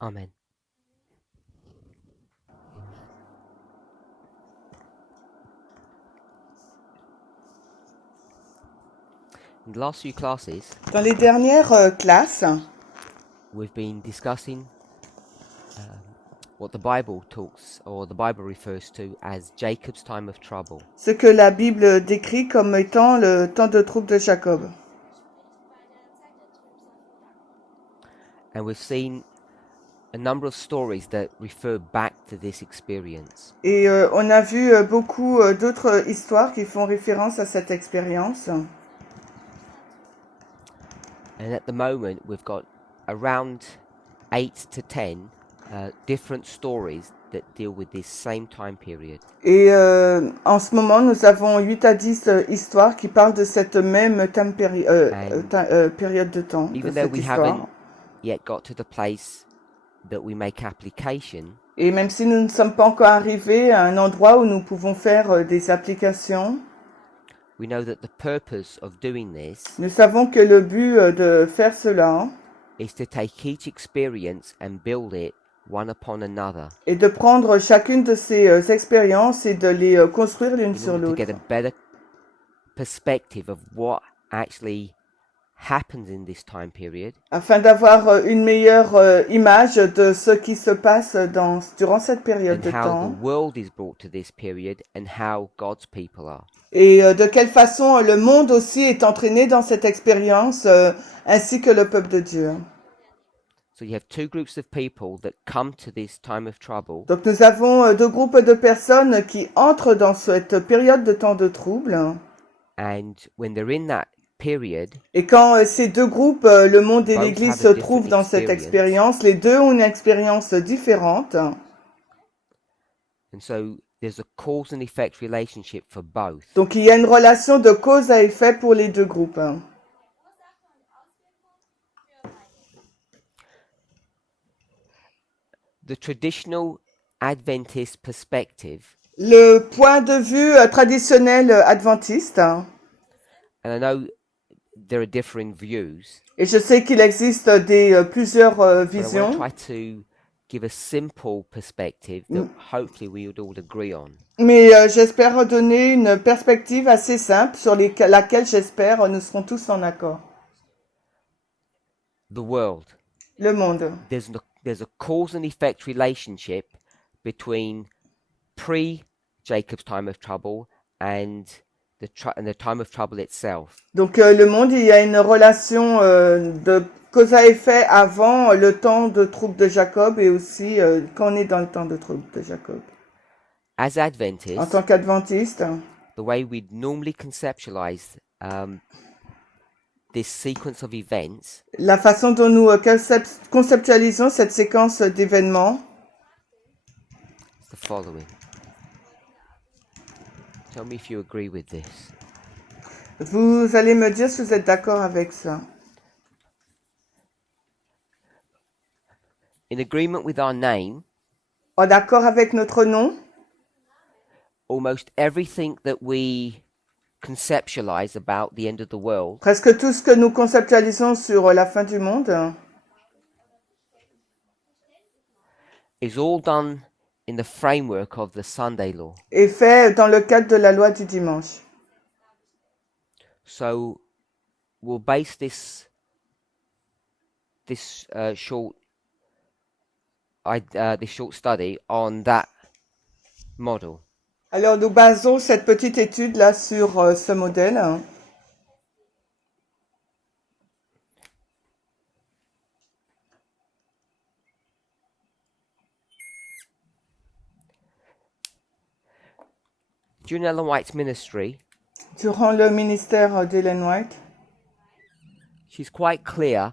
Amen. In the last few classes, Dans les dernières classes, we've been discussing what the Bible talks, or the Bible refers to as Jacob's time of trouble. ce que la Bible décrit comme étant le temps de trouble de Jacob. And we've seen a number of stories that refer back to this experience. Et on a vu beaucoup d'autres histoires qui font référence à cette expérience. And at the moment, we've got around 8 to 10 different stories that deal with this same time period. Et en ce moment, nous avons 8 à 10 histoires qui parlent de cette même période de temps, de Even though cette we histoire. haven't yet got to the place that we make application, Et même si nous ne sommes pas encore arrivés à un endroit où nous pouvons faire des applications, we know that the purpose of doing this nous savons que le but de faire cela is to take each experience and build it one upon another est de prendre chacune de ces expériences et de les construire l'une in sur order to l'autre, get a better perspective of what actually happens in this time period, afin d'avoir une meilleure image de ce qui se passe durant cette période and de how temps, the world is brought to this period, and how God's people are. et de quelle façon le monde aussi est entraîné dans cette expérience, ainsi que le peuple de Dieu. So you have two groups of people that come to this time of trouble, Donc nous avons deux groupes de personnes qui entrent dans cette période de temps de trouble. and when they're in that period, Et quand ces deux groupes, le monde et Both l'Église, have a se trouvent different dans cette experience. expérience, les deux ont une expérience différente. and so there's a cause and effect relationship for both. Donc il y a une relation de cause à effet pour les deux groupes. The traditional Adventist perspective, Le point de vue traditionnel adventiste, and I know there are differing views, et je sais qu'il existe plusieurs but I want visions, to try to give a simple perspective that hopefully we would all agree on. mais j'espère donner une perspective assez simple sur laquelle j'espère nous serons tous en accord. The world. Le monde. There's a cause and effect relationship between pre-Jacob's time of trouble and the time of trouble itself. Donc le monde, il y a une relation de cause à effet avant le temps de trouble de Jacob et aussi quand on est dans le temps de trouble de Jacob. As En Adventists, tant qu'adventiste, the way we'd normally conceptualize this sequence of events la façon dont nous conceptualisons cette séquence d'événements, is the following. Tell me if you agree with this. vous allez me dire si vous êtes d'accord avec ça. In agreement with our name, En accord avec notre nom, almost everything that we conceptualize about the end of the world presque tout ce que nous conceptualisons sur la fin du monde is all done in the framework of the Sunday law. est fait dans le cadre de la loi du dimanche. So we'll base this short study on that model. Alors nous basons cette petite étude là sur ce modèle. During Ellen White's ministry, Durant le ministère d'Ellen White, she's quite clear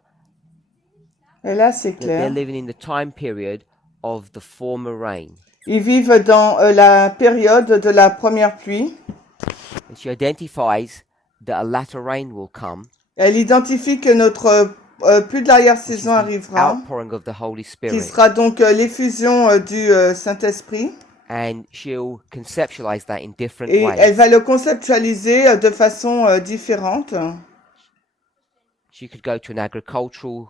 et là c'est that they're clair, living in the time period of the former rain. ils vivent dans la période de la première pluie. And she identifies that a latter rain will come, Elle identifie que notre pluie de which is l'arrière-saison the arrivera, outpouring of the Holy qui Spirit. sera donc l'effusion du Saint-Esprit. And she'll conceptualize that in different Et elle ways. va le conceptualiser de façon différente. She could go to an agricultural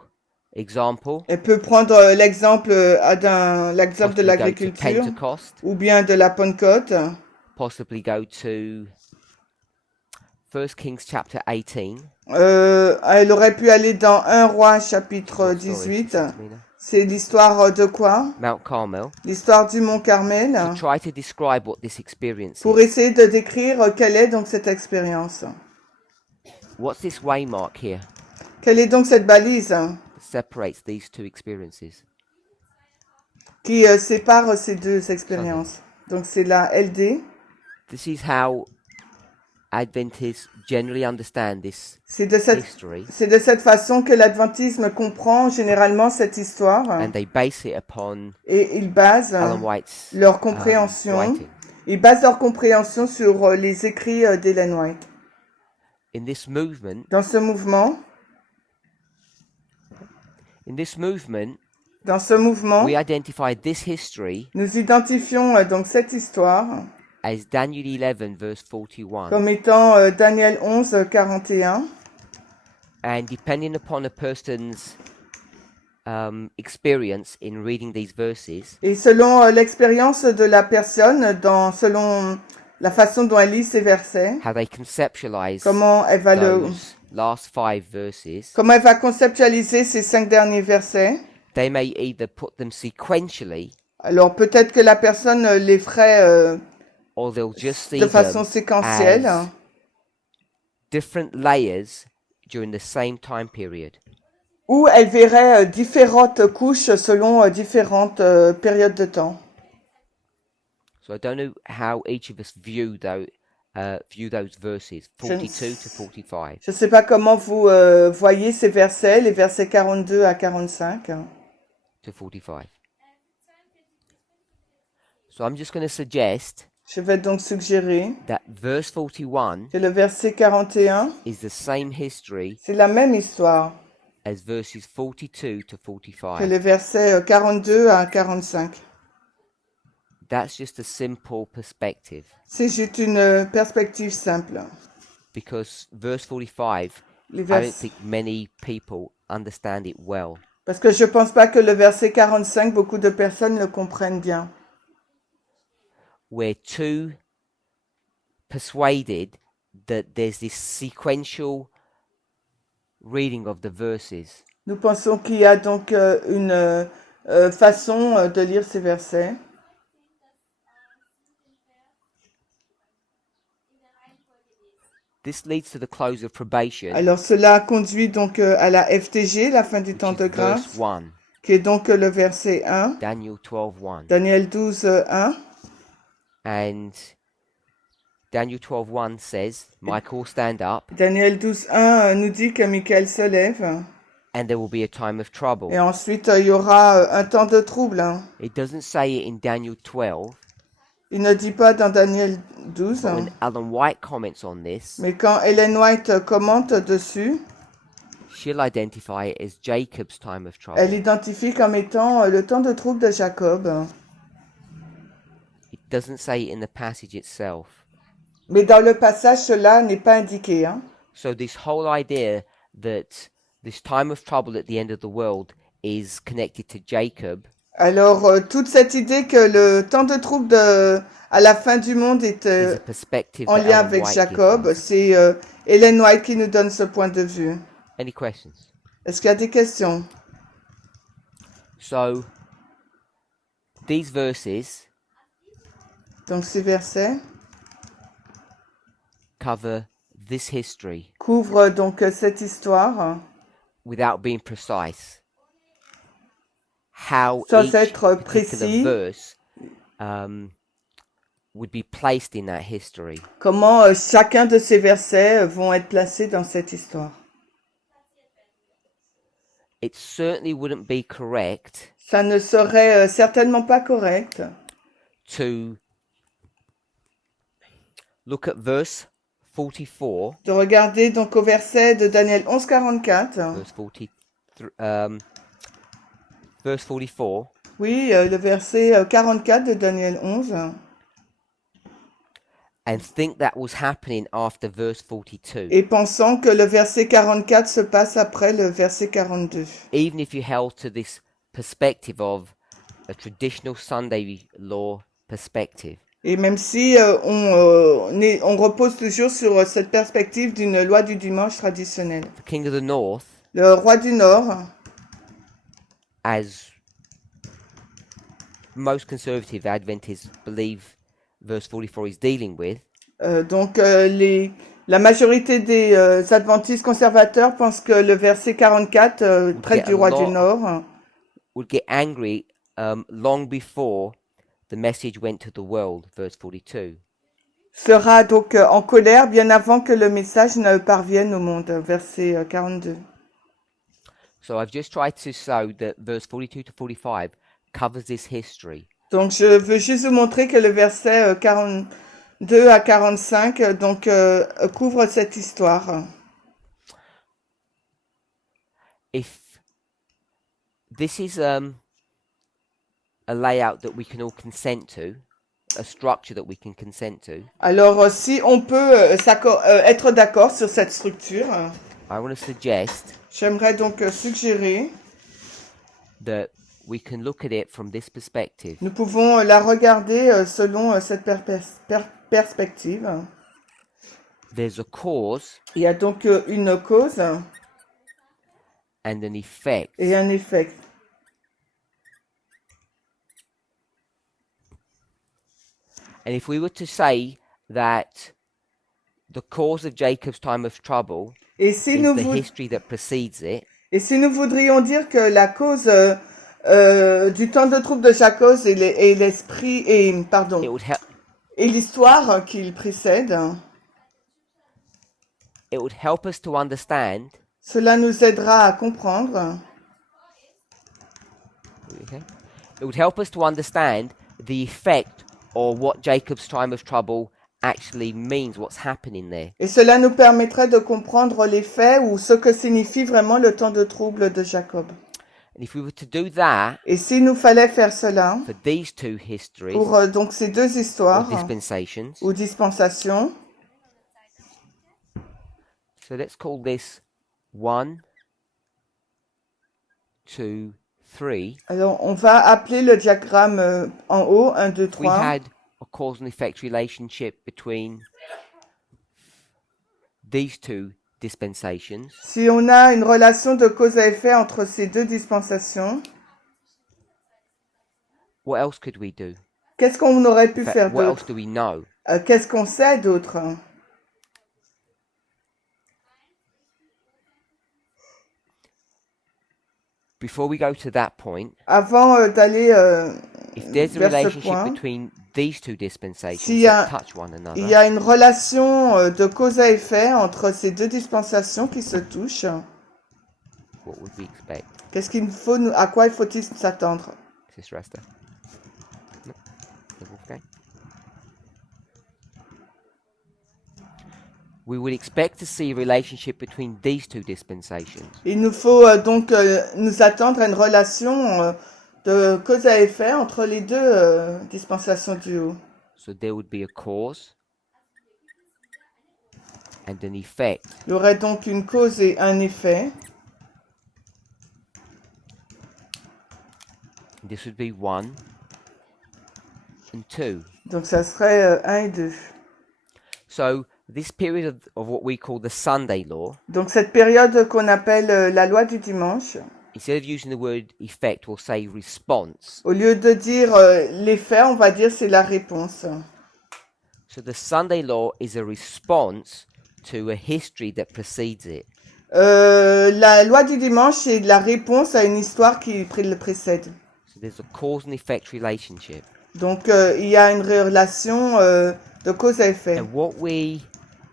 Example, Elle peut prendre l'exemple l'exemple de possibly go to l'agriculture Pentecost, ou bien de la Pentecôte. possibly go to 1 Kings chapter 18. Elle aurait pu aller dans 1 Roi chapitre What story, 18. Sister Tamina? C'est l'histoire de quoi? Mount Carmel. L'histoire du mont Carmel. To try to describe what this experience Pour is. essayer de décrire quelle est donc cette expérience. What's this waymark here Quelle est donc cette balise that separates these two experiences? qui sépare ces deux expériences? Donc c'est la LD. This is how Adventists generally understand this C'est de history, cette façon que l'adventisme comprend généralement cette histoire and they base it upon et ils basent Ellen White's leur compréhension. writing. Ils basent leur compréhension sur les écrits d'Ellen White. In this movement, Dans ce mouvement, we identify this history nous identifions donc cette histoire as Daniel 11 verse 41. comme étant Daniel 11, 41. And depending upon a person's experience in reading these verses, Et selon l'expérience de la personne, selon la façon dont elle lit ces versets, how they conceptualize comment elle va those last 5 verses, comment elle va conceptualiser ces 5 derniers versets. they may either put them sequentially, Alors peut-être que la personne les ferait or they'll just see de façon them séquentielle, as different layers during the same time period. ou elle verrait différentes couches selon différentes périodes de temps. So I don't know how each of us view those verses, 42 to 45. Je ne sais pas comment vous voyez ces versets, les versets 42 à 45. To 45. So I'm just going to suggest Je vais donc suggérer that verse 41 que le verset 41, is the same history c'est la même histoire as verses 42 to que 45. les versets 42 à 45. That's just a simple perspective, C'est juste une perspective simple. because verse 45, Les I don't vers- think many people understand it well. Parce que je ne pense pas que le verset 45, beaucoup de personnes le comprennent bien. We're too persuaded that there's this sequential reading of the verses, Nous pensons qu'il y a donc une façon de lire ces versets. This leads to the close of probation, Alors cela conduit donc à la FTG, la fin du which temps is de verse grâce, 1, qui est donc le verset 1, Daniel 12:1. Daniel 12, 1. And Daniel 12:1 says, Michael, stand up, Daniel 12, 1 nous dit que Michael se lève. and there will be a time of trouble. Et ensuite, il y aura un temps de trouble. It doesn't say it in Daniel 12, Il ne dit pas dans Daniel 12. but when Ellen White comments on this, Mais quand Ellen White commente dessus, she'll identify it as Jacob's time of trouble. elle identifie comme étant le temps de trouble de Jacob. It doesn't say it in the passage itself. Mais dans le passage, cela n'est pas indiqué. So this whole idea that this time of trouble at the end of the world is connected to Jacob Alors, toute cette idée que le temps de trouble à la fin du monde est is a perspective en that lien Ellen avec White Jacob, gives us. c'est Ellen White qui nous donne ce point de vue. Any questions? Est-ce qu'il y a des questions? So these verses Donc, ces versets cover this history couvrent donc cette histoire without being precise. How sans each être particular précis. verse would be placed in that history. Comment chacun de ces versets vont être placés dans cette histoire. It certainly wouldn't be correct Ça ne serait certainement pas correct to look at verse 44, de regarder donc au verset de Daniel 11, 44. verse 44, Oui, le verset 44 de Daniel 11. and think that was happening after verse 42, et pensant que le verset 44 se passe après le verset 42. even if you held to this perspective of a traditional Sunday law perspective. Et même si on repose toujours sur cette perspective d'une loi du dimanche traditionnelle. The king of the north, Le roi du Nord, as most conservative Adventists believe verse 44 is dealing with, donc la majorité des adventistes conservateurs pensent que le verset 44 traite du roi du Nord. Would get angry long before the message went to the world, verse 42. Sera donc en colère bien avant que le message ne parvienne au monde, verset 42. So I've just tried to show that verse 42 to 45 covers this history. Donc je veux juste vous montrer que le verset 42 à 45 donc couvre cette histoire. If this is a layout that we can all consent to, a structure that we can consent to, Alors si on peut être d'accord sur cette structure, I want to suggest j'aimerais donc suggérer that we can look at it from this perspective. nous pouvons la regarder selon cette perspective. There's a cause Il y a donc une cause and an effect. et un effet. And if we were to say that the cause of Jacob's time of trouble Et si is nous the vou- history that precedes it, Et si nous voudrions dire que la cause du temps de trouble de Jacob et l'esprit et it would help. et l'histoire qui le précède, It would help us to understand. cela nous aidera à comprendre. Okay? It would help us to understand the effect or what Jacob's time of trouble actually means, what's happening there. Et cela nous permettrait de comprendre les faits ou ce que signifie vraiment le temps de trouble de Jacob. And if we were to do that Et s'il nous fallait faire cela for these two histories pour donc ces deux or histoires dispensations, ou dispensations, so let's call this 1, 2, 3. alors on va appeler le diagramme en haut 1, 2, We 3. had a cause and effect relationship between these two dispensations. Si on a une relation de cause à effet entre ces deux dispensations, What else could we do? qu'est-ce qu'on aurait pu In fact, faire what else d'autre? do we know? Qu'est-ce qu'on sait d'autre? Before we go to that point, Avant d'aller if there's a vers ce relationship point, between these two dispensations s'il y a- that touch one il another, y a une relation de cause à effet entre ces deux dispensations qui se touchent. what would we expect? Qu'est-ce qu'il faut, à quoi faut-il s'attendre? Sister Esther? No? The Wolfgang? We would expect to see a relationship between these two dispensations. Il nous faut donc nous attendre à une relation de cause à effet entre les deux dispensations du haut. So there would be a cause and an effect. Il y aurait donc une cause et un effet. This would be 1 and 2. Donc ça serait 1 et 2. So this period of what we call the Sunday law, Donc cette période qu'on appelle la loi du dimanche, instead of using the word effect, we'll say response. au lieu de dire l'effet, on va dire c'est la réponse. So the Sunday law is a response to a history that precedes it. La loi du dimanche, c'est la réponse à une histoire qui le précède. So there's a cause and effect relationship. Donc il y a une relation de cause à effet. And what we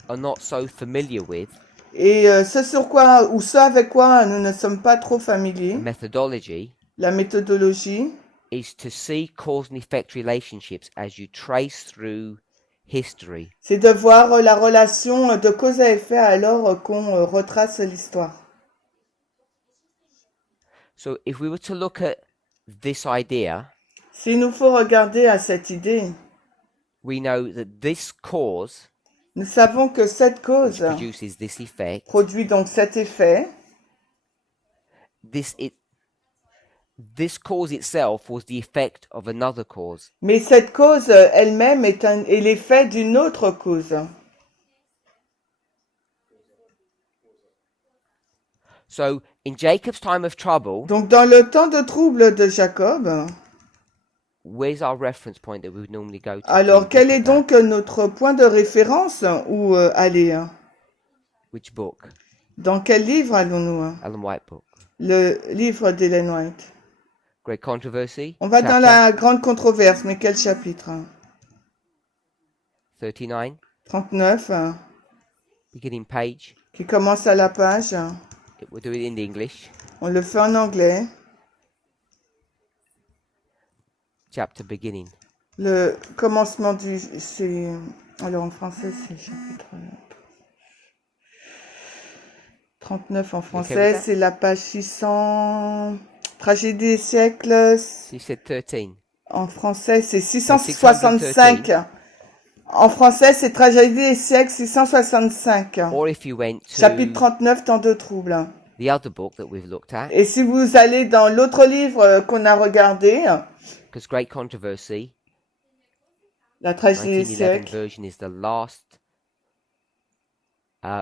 are not so familiar with, Et ce sur quoi, ou ce avec quoi nous ne sommes pas trop familiers, methodology, la méthodologie, is to see cause and effect relationships as you trace through history. c'est de voir la relation de cause à effet alors qu'on retrace l'histoire. So if we were to look at this idea, S'il nous faut regarder à cette idée, we know that this cause Nous savons que cette cause produces this effect. produit donc cet effet. This cause itself was the effect of another cause. Mais cette cause elle-même est l'effet d'une autre cause. So, in Jacob's time of trouble, Donc dans le temps de trouble de Jacob, where's our reference point that we would normally go to? alors quel est donc notre point de référence où aller? Which book? Dans quel livre allons-nous? Ellen White book. Le livre d'Ellen White. Great Controversy. On va dans la grande controverse, mais quel chapitre? 39. 39, Beginning page. qui commence à la page. We'll do it in English. On le fait en anglais. Chapter beginning. Le commencement alors en français, c'est chapitre 39 en français, c'est la page 600. Tragédie des siècles. You said 13. En français, c'est 665. En français, c'est Tragédie des siècles 665. Or if you went to Chapitre 39, temps de trouble. the other book that we've looked at, Et si vous allez dans l'autre livre qu'on a regardé, because Great Controversy, la Tragédie des 1911 siècles, version is the last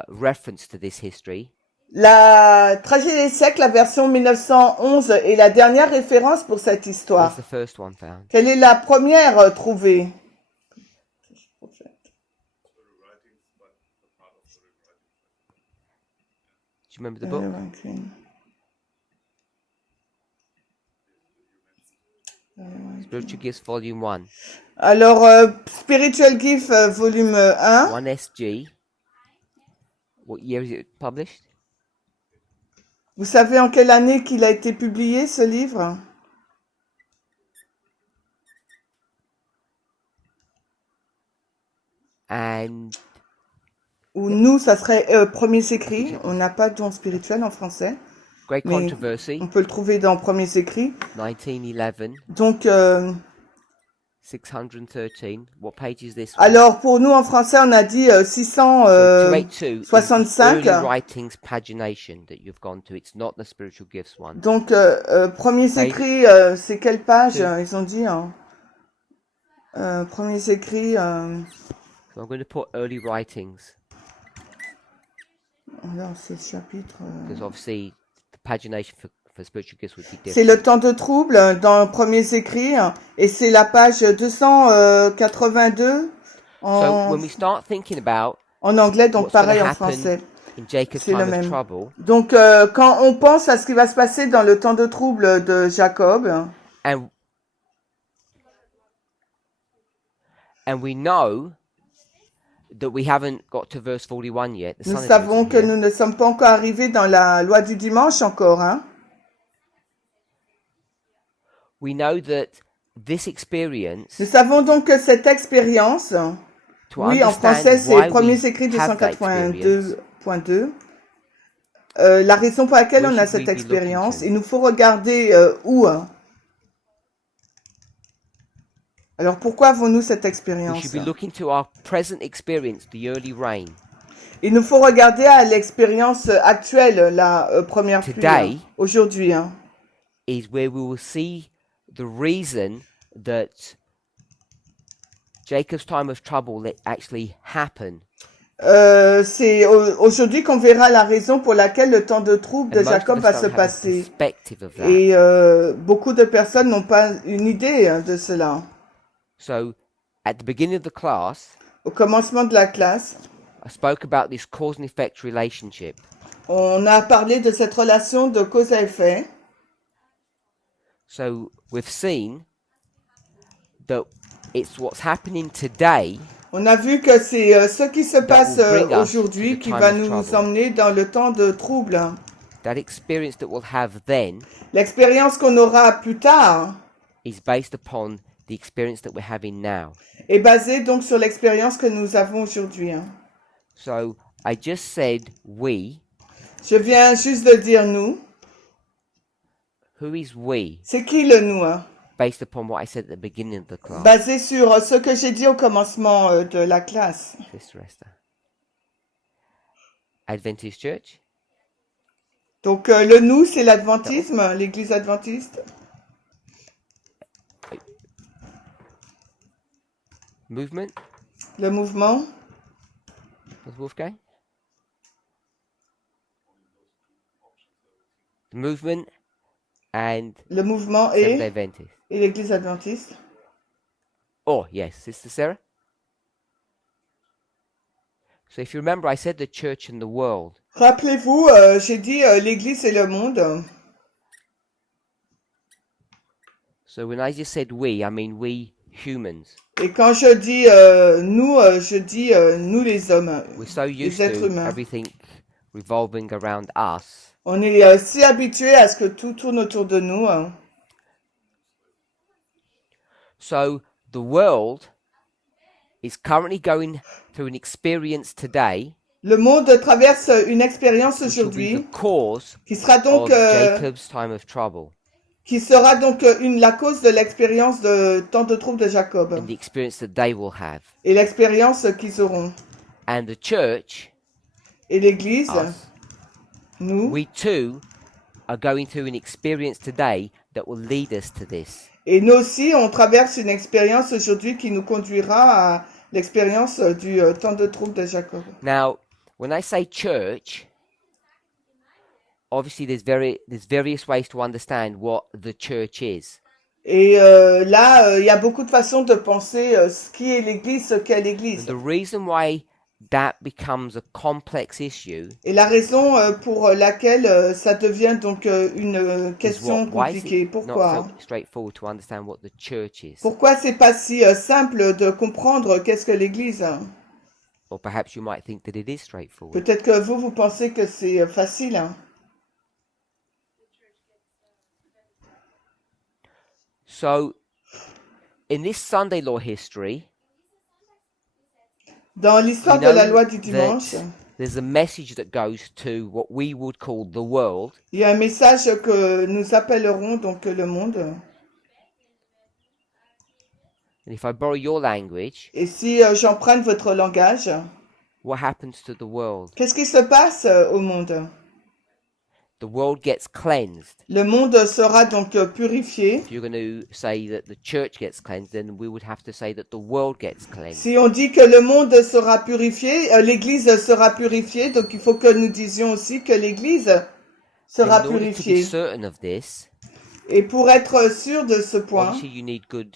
reference to this history. la Tragédie des siècles, la version 1911, est la dernière référence pour cette Where's histoire. the first one found? Quelle est la première trouvée? Do you remember the book? Spiritual Gifts Volume 1. Alors, Spiritual Gift, volume 1. 1 SG. What year is it published? Vous savez en quelle année qu'il a été publié, ce livre? And Ou nous, ça serait Premiers écrits. On n'a pas de don spirituel en français. Great Mais Controversy, on peut le trouver dans Premiers écrits. 1911, Donc, 613. What page is this? alors pour nous en français, on a dit 282 is the 65. early writings pagination that you've gone to. It's not the Spiritual Gifts one. Donc, Premiers Page. écrits, c'est quelle page? Deux. Ils ont dit. Premiers écrits. So I'm going to put early writings Alors, c'est le chapitre. because obviously the pagination for spiritual gifts would be C'est different. le temps de trouble dans Premiers écrits et c'est la page 282 So en, when we start thinking about en anglais, donc what's going pareil to en happen français. in Jacob's C'est le time of même. trouble, Donc, quand on pense à ce qui va se passer dans le temps de trouble de Jacob, and we know that we haven't got to verse 41 yet. The nous Son of savons David que here. nous ne sommes pas encore arrivés dans la loi du dimanche encore. Hein. We know that this experience, Nous savons donc que cette expérience, to oui, en understand français, c'est why Premiers we écrits have that experience, 282.2. La raison pour laquelle Where on a should we cette be expérience, looking to? il nous faut regarder où. Alors pourquoi avons-nous cette we expérience? should be looking to our present experience, the early rain. Il nous faut regarder à l'expérience actuelle, la première pluie. Today, Aujourd'hui. Hein. is where we will see the reason that Jacob's time of trouble actually happened. C'est aujourd'hui qu'on verra la raison pour laquelle le temps de trouble de And most Jacob of va us se don't have a passer. perspective of that. Et beaucoup de personnes n'ont pas une idée de cela. So, at the beginning of the class, Au commencement de la classe, I spoke about this cause and effect relationship. on a parlé de cette relation de cause à effet. So, we've seen that it's what's happening today On a vu que c'est ce qui se passe will bring us aujourd'hui to the qui time va of nous trouble. emmener dans le temps de trouble. that experience that we'll have then L'expérience qu'on aura plus tard is based upon the experience that we're having now. est basée donc sur l'expérience que nous avons aujourd'hui. Hein. So I just said we. Je viens juste de dire nous. Who is we? C'est qui le nous? Hein? based upon what I said at the beginning of the class. basé sur ce que j'ai dit au commencement de la classe. Sister Esther. Adventist Church. Donc le nous, c'est l'adventisme, l'église adventiste. Movement. Le mouvement. Was Wolfgang? The movement and Le mouvement Seventh-day et Adventist. l'église adventiste. Oh, yes, Sister Sarah. So if you remember, I said the church and the world. Rappelez-vous, j'ai dit l'église et le monde. So when I just said we, I mean we humans. Et quand je dis nous, je dis nous les hommes, We're so les used êtres to humains. everything revolving around us. On est si habitué à ce que tout tourne autour de nous. So the world is currently going through an experience today, Le monde traverse une expérience which will be the aujourd'hui cause qui sera donc of Jacob's time of trouble qui sera donc la cause de l'expérience de tant de troubles de Jacob and the experience that they will have. et l'expérience qu'ils auront. And the church, Et l'église, us, nous, we too are going through an experience today that will lead us to this. et nous aussi, on traverse une expérience aujourd'hui qui nous conduira à l'expérience du temps de troubles de Jacob. Now, when I say church, obviously there's various ways to understand what the church is. Et là, il y a beaucoup de façons de penser ce qui est l'église, ce qu'est And l'église. the reason why that becomes a complex issue Et la raison pour laquelle ça devient donc une is question why is compliquée. it not Pourquoi? so straightforward to understand what the church is? Pourquoi c'est pas si simple de comprendre qu'est-ce que l'église? Or perhaps you might think that it is straightforward. Peut-être que vous pensez que c'est facile. Hein? So, in this Sunday law history, Dans l'histoire we de la know loi du dimanche, that there's a message that goes to what we would call the world, il y a un message que nous appellerons donc le monde. and if I borrow your language, Et si j'emprunte votre langage, what happens to the world? qu'est-ce qui se passe au monde? The world gets cleansed. Le monde sera donc purifié. If you're going to say that the church gets cleansed, then we would have to say that the world gets cleansed. Si on dit que le monde sera purifié, l'église sera purifiée, donc il faut que nous disions aussi que l'église sera In order to be purifiée. certain of this, Et pour être sûr de ce point, obviously you need good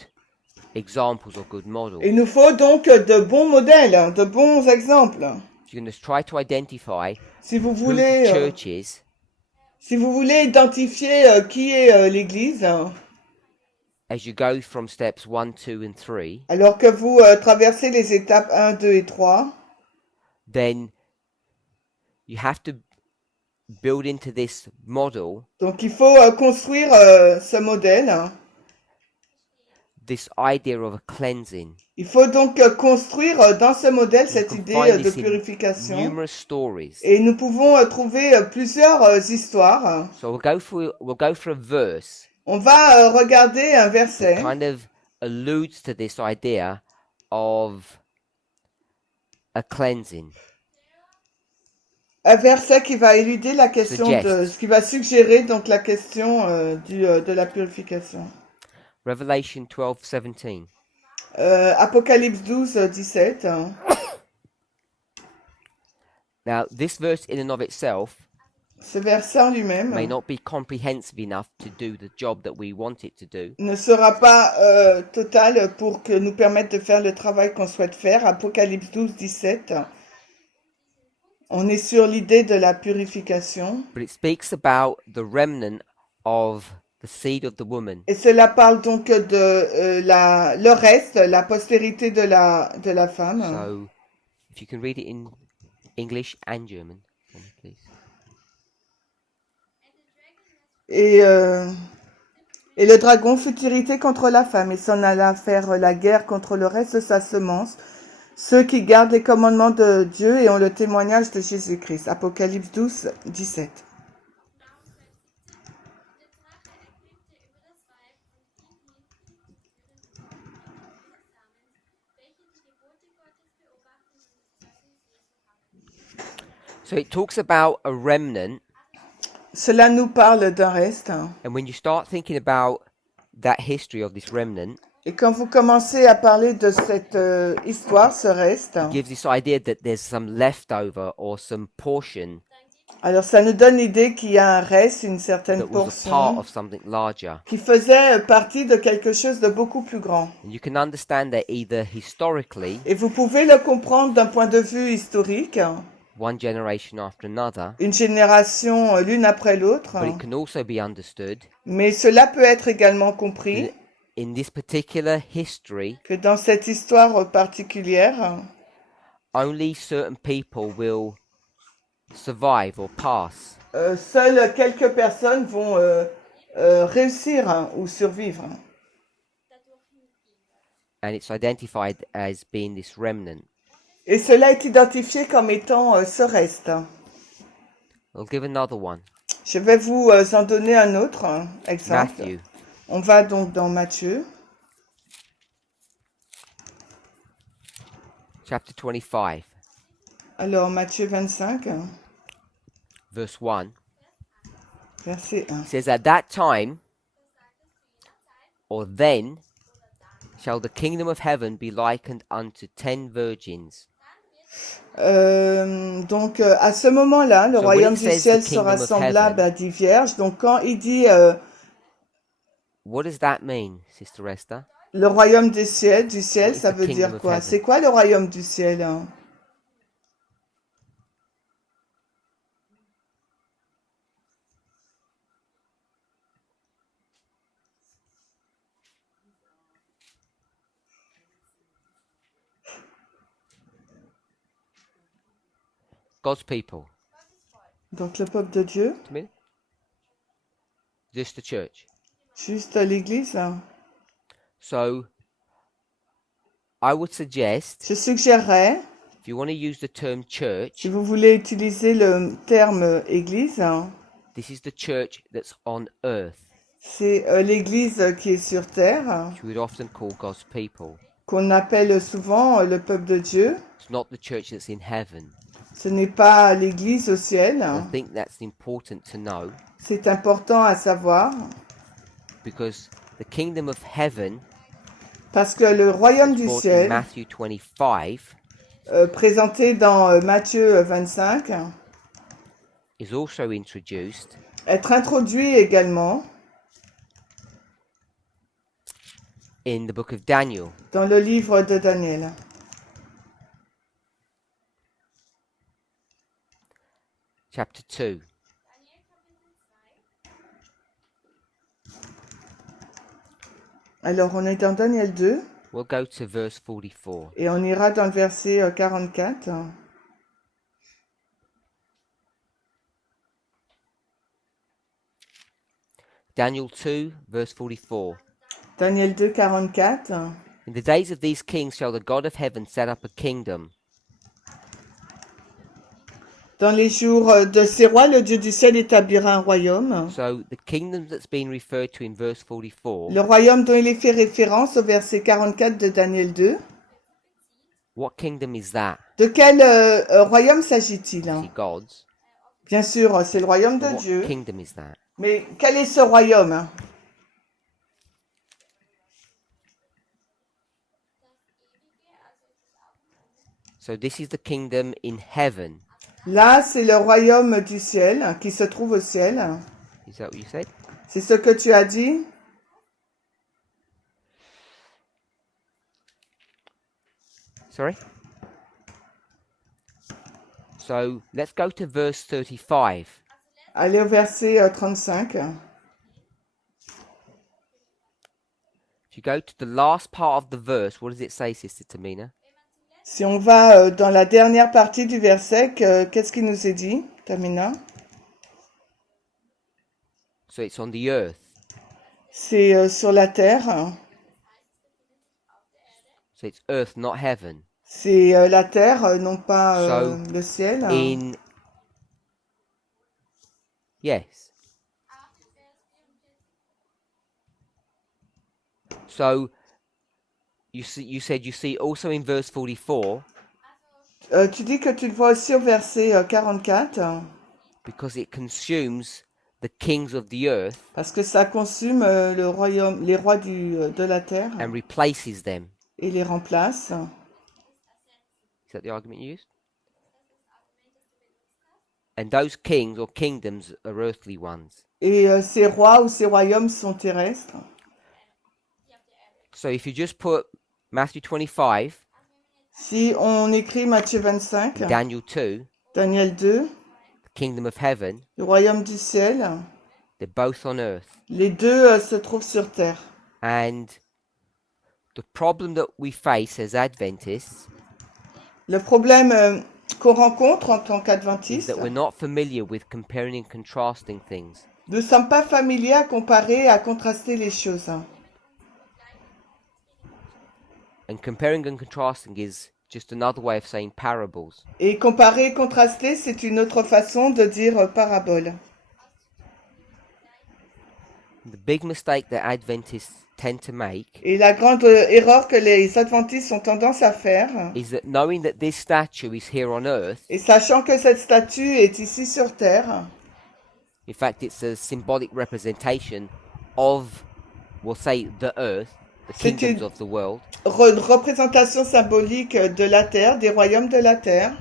examples or good models. il nous faut donc de bons modèles, de bons exemples. If you're going to try to identify Si vous who the voulez, church is, si vous voulez identifier qui est l'église, as you go from steps 1, 2, and 3, alors que vous traversez les étapes 1, 2 et 3, then you have to build into this model donc il faut construire ce modèle. this idea of a cleansing. Il faut donc construire dans ce modèle You cette can idée find de this in purification. numerous stories. Et nous pouvons trouver plusieurs histoires. So we'll go for a verse On va regarder un that verset kind of alludes to this idea of a cleansing. un verset qui va éluder la question Suggest. qui va suggérer donc la question de la purification. Revelation 12:17. Apocalypse 12, 17. Now, this verse in and of itself Ce verset en lui-même may not be comprehensive enough to do the job that we want it to do. ne sera pas total pour que nous permette de faire le travail qu'on souhaite faire. Apocalypse 12, 17. On est sur l'idée de la purification. But it speaks about the remnant of the seed of the woman. Et cela parle donc de le reste, la postérité de la femme. So, if you can read it in English and German, for me, please. Et le dragon fut irrité contre la femme et s'en alla faire la guerre contre le reste de sa semence, ceux qui gardent les commandements de Dieu et ont le témoignage de Jésus-Christ. Apocalypse 12, 17. So it talks about a remnant, Cela nous parle d'un reste. and when you start thinking about that history of this remnant, Et quand vous commencez à parler de cette histoire, ce reste, it gives this idea that there's some leftover or some portion alors ça nous donne l'idée qu'il y a un reste, une certaine that was a part portion, of something larger. qui faisait partie de quelque chose de beaucoup plus grand. And you can understand that either historically, Et vous pouvez le comprendre d'un point de vue historique, one generation after another, une génération l'une après l'autre, but it can also be understood mais cela peut être également compris that in this particular history, que dans cette histoire particulière, only certain people will survive or pass. seules quelques personnes vont réussir ou survivre. And it's identified as being this remnant. Et cela est identifié comme étant ce reste. I'll give another one. Je vais vous en donner un autre exemple. Matthew. On va donc dans Matthieu, Chapter 25, alors Matthieu 25, verse 1. verset 1. It says, at that time, or then, shall the kingdom of heaven be likened unto 10 virgins. Donc à ce moment-là, le So when royaume it du says ciel the kingdom sera of semblable heaven, à 10 vierges. Donc quand il dit What does that mean, Sister Esther? le royaume du ciel, What is ça the veut kingdom dire of quoi? heaven? C'est quoi le royaume du ciel? God's people. Donc le peuple de Dieu, To me? Just the church. juste l'Église. So, I would suggest, Je suggérerais, if you want to use the term si church, vous voulez utiliser le terme Église, this is the church that's on earth, c'est l'Église qui est sur terre, which we would often call God's people. qu'on appelle souvent le peuple de Dieu. It's not the church that's in heaven. Ce n'est pas l'Église au ciel. I think that's important to know, C'est important à savoir because the kingdom of heaven, parce que le royaume du brought in ciel, Matthew 25, présenté dans Matthieu 25, is also introduced être introduit également in the book of Daniel. dans le livre de Daniel. Chapter 2. Alors on est dans Daniel 2 We'll go to verse 44. et on ira dans le verset 44. Daniel 2, verse 44. Daniel 2, 44. In the days of these kings shall the God of heaven set up a kingdom. Dans les jours de ces rois, le Dieu du ciel établira un royaume. So the kingdom that's been referred to in verse 44, Le royaume dont il est fait référence au verset 44 de Daniel 2. what kingdom is that? De quel royaume s'agit-il? See, God's. Bien sûr, c'est le royaume de But what Dieu. kingdom is that? Mais quel est ce royaume? So this is the kingdom in heaven. Là, c'est le royaume du ciel qui se trouve au ciel. Is that what you said? C'est ce que tu as dit? Sorry? So let's go to verse 35. Allez au verset 35. If you go to the last part of the verse, what does it say, Sister Tamina? Si on va dans la dernière partie du verset, qu'est-ce qu'il nous est dit, Tamina? So it's on the earth. C'est sur la terre. So it's earth, not heaven. C'est la terre, non pas So, le ciel. Yes. So you said you see also in verse 44 Tu dis que tu le vois aussi au verset 44, because it consumes the kings of the earth parce que ça consume le royaume, les rois de la terre and replaces them. et les remplace. Is that the argument used? And those kings or kingdoms are earthly ones. Et ces rois ou ces royaumes sont terrestres. So if you just put Matthew 25, Si on écrit Matthieu 25, Daniel 2, Daniel 2, the kingdom of heaven, le royaume du ciel, they're both on earth. les deux se trouvent sur terre. And the problem that we face as Adventists Le problème qu'on rencontre en tant is qu'adventistes, that we're not familiar with comparing and contrasting things. nous ne sommes pas familiers à comparer, à contraster les choses. And comparing and contrasting is just another way of saying parables. Et comparer et contraster, c'est une autre façon de dire parabole. The big mistake that Adventists tend to make Et la grande erreur que les adventistes ont tendance à faire, is that knowing that this statue is here on earth, et sachant que cette statue est ici sur terre, in fact it's a symbolic representation of, we'll say, the earth, the C'est kingdoms une- of the world, représentation symbolique de la terre, des royaumes de la terre,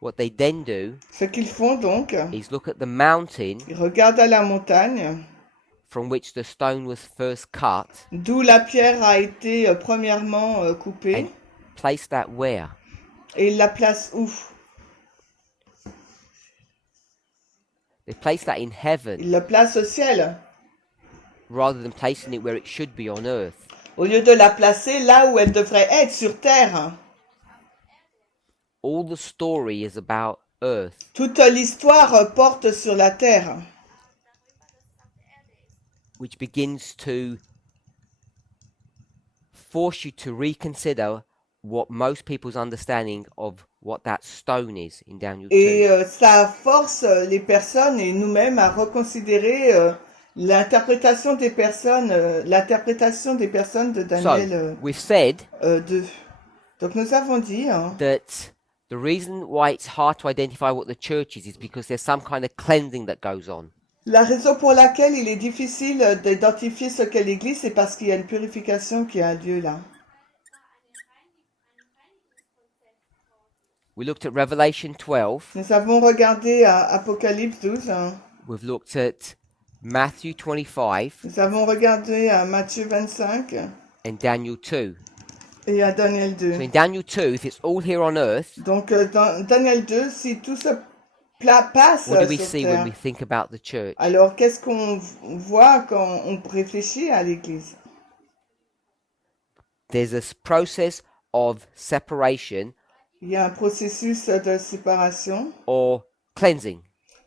what they then do ce qu'ils font donc, is look at the mountain ils regardent à la montagne, from which the stone was first cut d'où la pierre a été premièrement coupée, and place that where? et ils la placent où? They place that in heaven Ils la placent au ciel, rather than placing it where it should be on earth. au lieu de la placer là où elle devrait être, sur terre. All the story is about earth. Toute l'histoire porte sur la terre, Which begins to force you to reconsider what most people's understanding of what that stone is in Daniel 2. et ça force les personnes et nous-mêmes à reconsidérer l'interprétation des personnes de Daniel So, we've said 2. Donc nous avons dit that the reason why it's hard to identify what the church is because there's some kind of cleansing that goes on. la raison pour laquelle il est difficile d'identifier ce qu'est l'Église, c'est parce qu'il y a une purification qui a lieu là. We looked at Revelation 12. Nous avons regardé à Apocalypse 12, We've looked at Matthew 25 nous avons regardé à Matthieu 25 and Daniel 2. et à Daniel 2. So in Daniel 2, if it's all here on earth, Donc dans Daniel 2, si tout se passe what do we sur see when terre, we think about the church? alors qu'est-ce qu'on voit quand on réfléchit à l'Église? There's a process of separation Il y a un processus de séparation, or cleansing.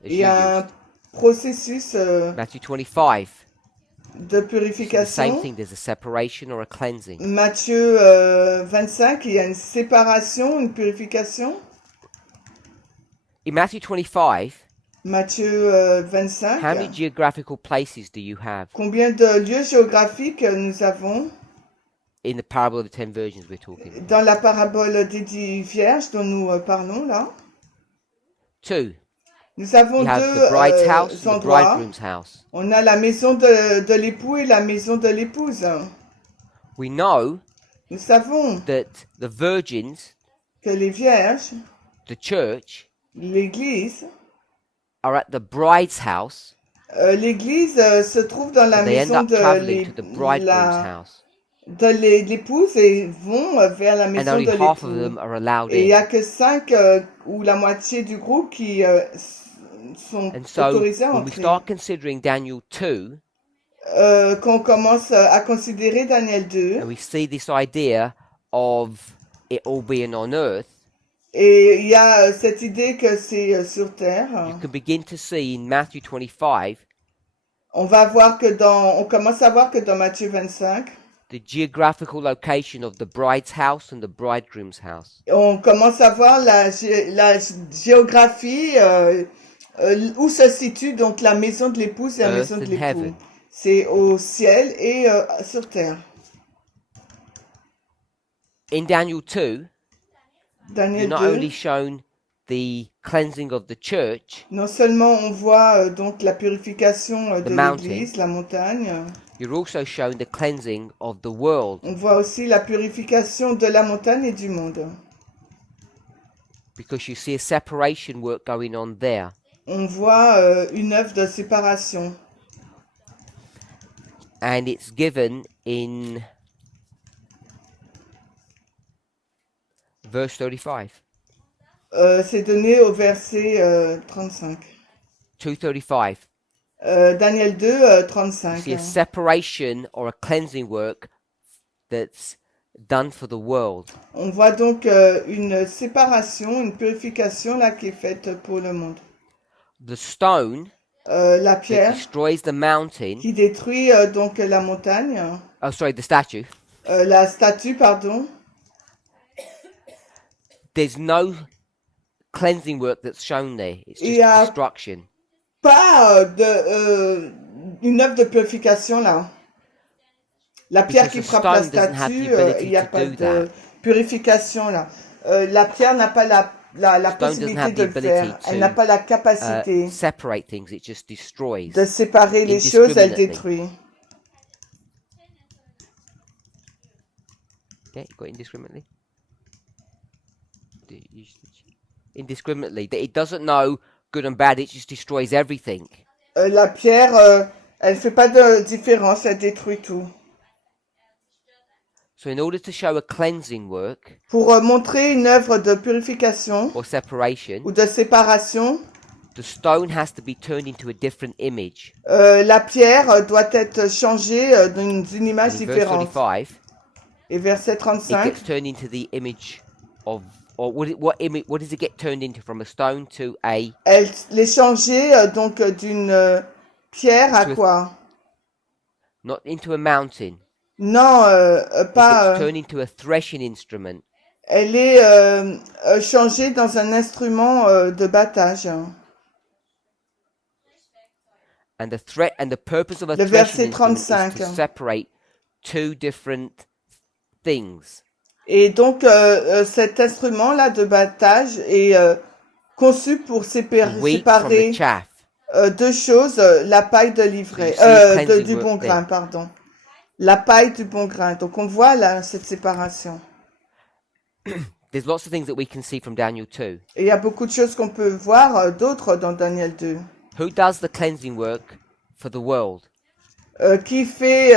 As il y you a un used. processus Matthew 25. de So the same purification. thing, there's a separation or a cleansing. Matthieu 25, il y a une séparation, une purification. In Matthew 25, Matthieu how 25, many geographical places do you have combien de lieux géographiques nous avons in the parable of the 10 virgins we're talking about? dans la parabole des 10 vierges dont nous parlons là? 2. Nous avons You have deux the bride's house and the endroits. bridegroom's house. On a la maison de l'époux et la maison de l'épouse. We know Nous savons that the virgins, que les vierges, the church, l'église, are at the bride's house. l'église se trouve dans la And they end maison up traveling to the bridegroom's house. de l'épouse et vont vers la And maison only de half of l'époux. them are allowed Et il n'y a in. que 5 ou la moitié du groupe qui sont And so autorisés à when we entrer. start considering Daniel 2, Quand on commence à considérer Daniel 2, and we see this idea of it all being on earth, et il y a cette idée que c'est sur terre, you can begin to see in Matthew 25 on commence à voir que dans Matthieu 25, the geographical location of the bride's house and the bridegroom's house. on commence à voir la géographie où se situe donc la maison de l'épouse et la Earth maison de and l'époux. heaven. C'est au ciel et sur terre. In Daniel 2, you're Daniel not 2. only shown the cleansing of the church, Non seulement on voit donc la purification The de mountain. l'Église, la montagne, you're also shown the cleansing of the world, on voit aussi la purification de la montagne et du monde. because you see a separation work going on there. On voit une œuvre de séparation. And it's given in verse 35. C'est donné au verset 35. 2:35. Daniel 2, You 35. see a separation or a cleansing work that's done for the world. On voit donc une séparation, une purification là qui est faite pour le monde. The stone La that pierre destroys the mountain, qui détruit donc la montagne, oh sorry, the statue, la statue, pardon. there's no cleansing work that's shown there. It's just Yeah. destruction. Pas une œuvre de purification là. La pierre Because qui the frappe la stone doesn't have the statue, ability il n'y a to pas do de that. purification là. La pierre n'a pas la Stone doesn't possibilité have de the le faire. ability Elle n'a pas la to capacité separate things. It just destroys. de séparer les choses, elle indiscriminately. détruit. Yeah, you got indiscriminately. Indiscriminately. It doesn't know good and bad. It just destroys everything. La pierre, elle fait pas de différence, elle détruit tout. So in order to show a cleansing work Pour montrer une œuvre de purification or separation, ou de séparation, the stone has to be turned into a different image. la pierre doit être changée d'une image And in verse différente. 35, Et verset it 35, gets turned into the image of, or what image? What does it get turned into from a stone to a? elle est changée donc d'une pierre à To a- quoi? Not into a mountain. Non, It pas. gets turned into a threshing instrument. Elle est changée dans un instrument de battage. And the purpose of a Le threshing verset instrument is 35. to separate two different things. Et donc cet instrument-là de battage est conçu pour The wheat from the séparer chaff. deux choses, la paille de l'ivraie, So you see cleansing du work bon there. grain, pardon. La paille du bon grain. Donc on voit là cette séparation. There's lots of things that we can see from Daniel 2. Et il y a beaucoup de choses qu'on peut voir, d'autres dans Daniel 2. Who does the cleansing work for the world? Qui fait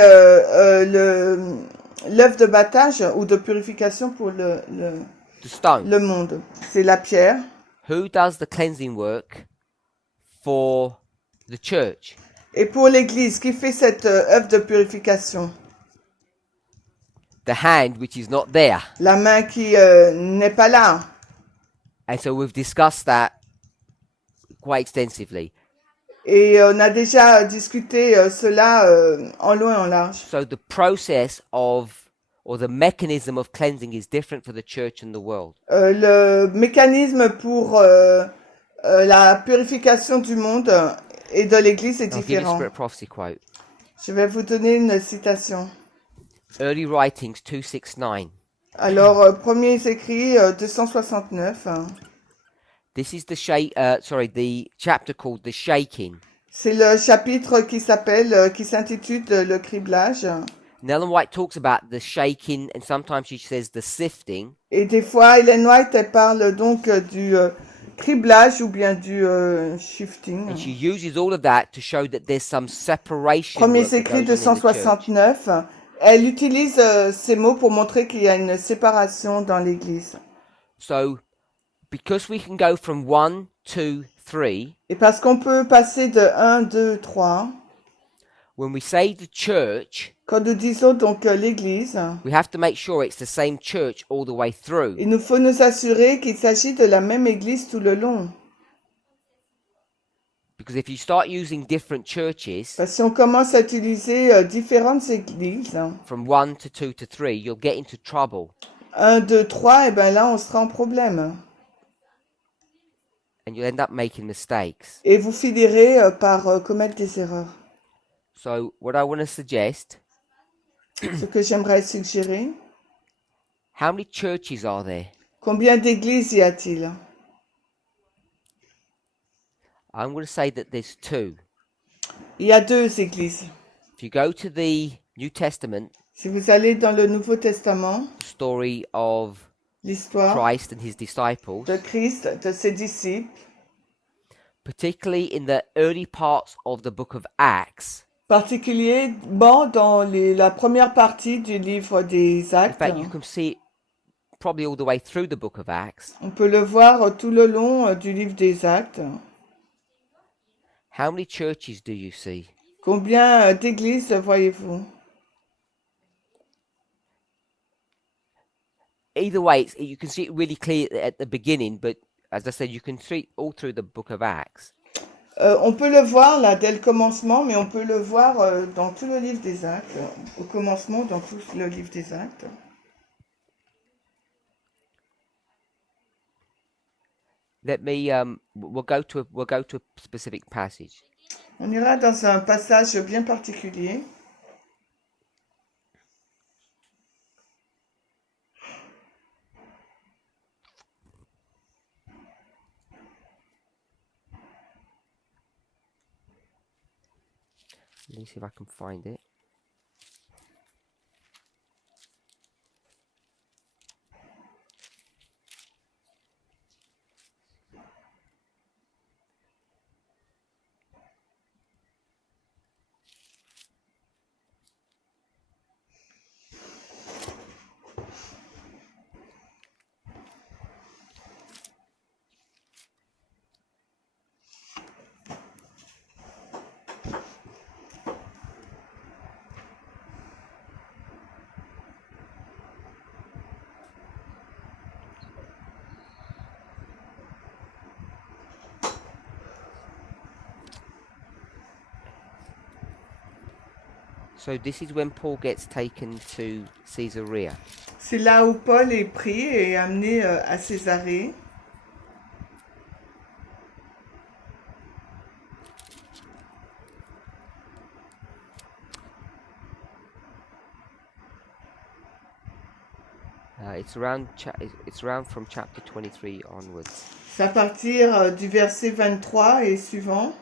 l'œuvre de battage ou de purification pour The stone. le monde. C'est la pierre. Who does the cleansing work for the church? Et pour l'Église, qui fait cette œuvre de purification? The hand which is not there. La main qui n'est pas là. And so we've discussed that quite extensively. Et on a déjà discuté cela en long et en large. So the process of, or the mechanism of cleansing is different for the church and the world. Le mécanisme pour la purification du monde et de l'Église est I'll give you a différent. Spirit Prophecy quote. Je vais vous donner une citation. Early Writings 269. Alors, premiers écrits 269. This is the the chapter called The Shaking. C'est le chapitre qui s'intitule le criblage. And Ellen White talks about the shaking, and sometimes she says the sifting. Et des fois, Ellen White, elle parle donc du criblage ou bien du shifting. And she uses all of that to show that there's some separation. Premiers Work that écrits goes on in the church. 269. Elle utilise ces mots pour montrer qu'il y a une séparation dans l'Église. So, because we can go from 1, 2, 3, Et parce qu'on peut passer de 1, 2, 3, when we say the church, quand nous disons donc l'Église, we have to make sure it's the same church all the way through. il nous faut nous assurer qu'il s'agit de la même Église tout le long. Because if you start using different churches, Parce que si on commence à utiliser différentes églises, from 1 to 2 to 3, you'll get into trouble. 1, 2, 3, et bien là, on sera en problème. And you'll end up making mistakes. Et vous finirez par commettre des erreurs. So, what I want to suggest, Ce que j'aimerais suggérer, how many churches are there? Combien d'églises y a-t-il? I'm going to say that there's two. Il y a 2 églises. If you go to the New Testament, Si vous allez dans le Nouveau Testament, the story of l'histoire Christ and his disciples, de Christ, de ses disciples, particularly in the early parts of the book of Acts, particulièrement dans la première partie du livre des in Actes, fact, you can see it probably all the way through the book of Acts. on peut le voir tout le long du livre des Actes. How many churches do you see? Combien d'églises voyez-vous? Either way, you can see it really clear at the beginning, but as I said, you can see it all through the book of Acts. On peut le voir là dès le commencement, mais on peut le voir dans tout le livre des Actes, au commencement dans tout le livre des Actes. Let me we'll go to a specific passage. On ira dans un passage bien particulier. Let me see if I can find it. So this is when Paul gets taken to Caesarea. C'est là où Paul est pris et amené à Césarée. It's around from chapter 23 onwards. C'est à partir du verset 23 et suivant.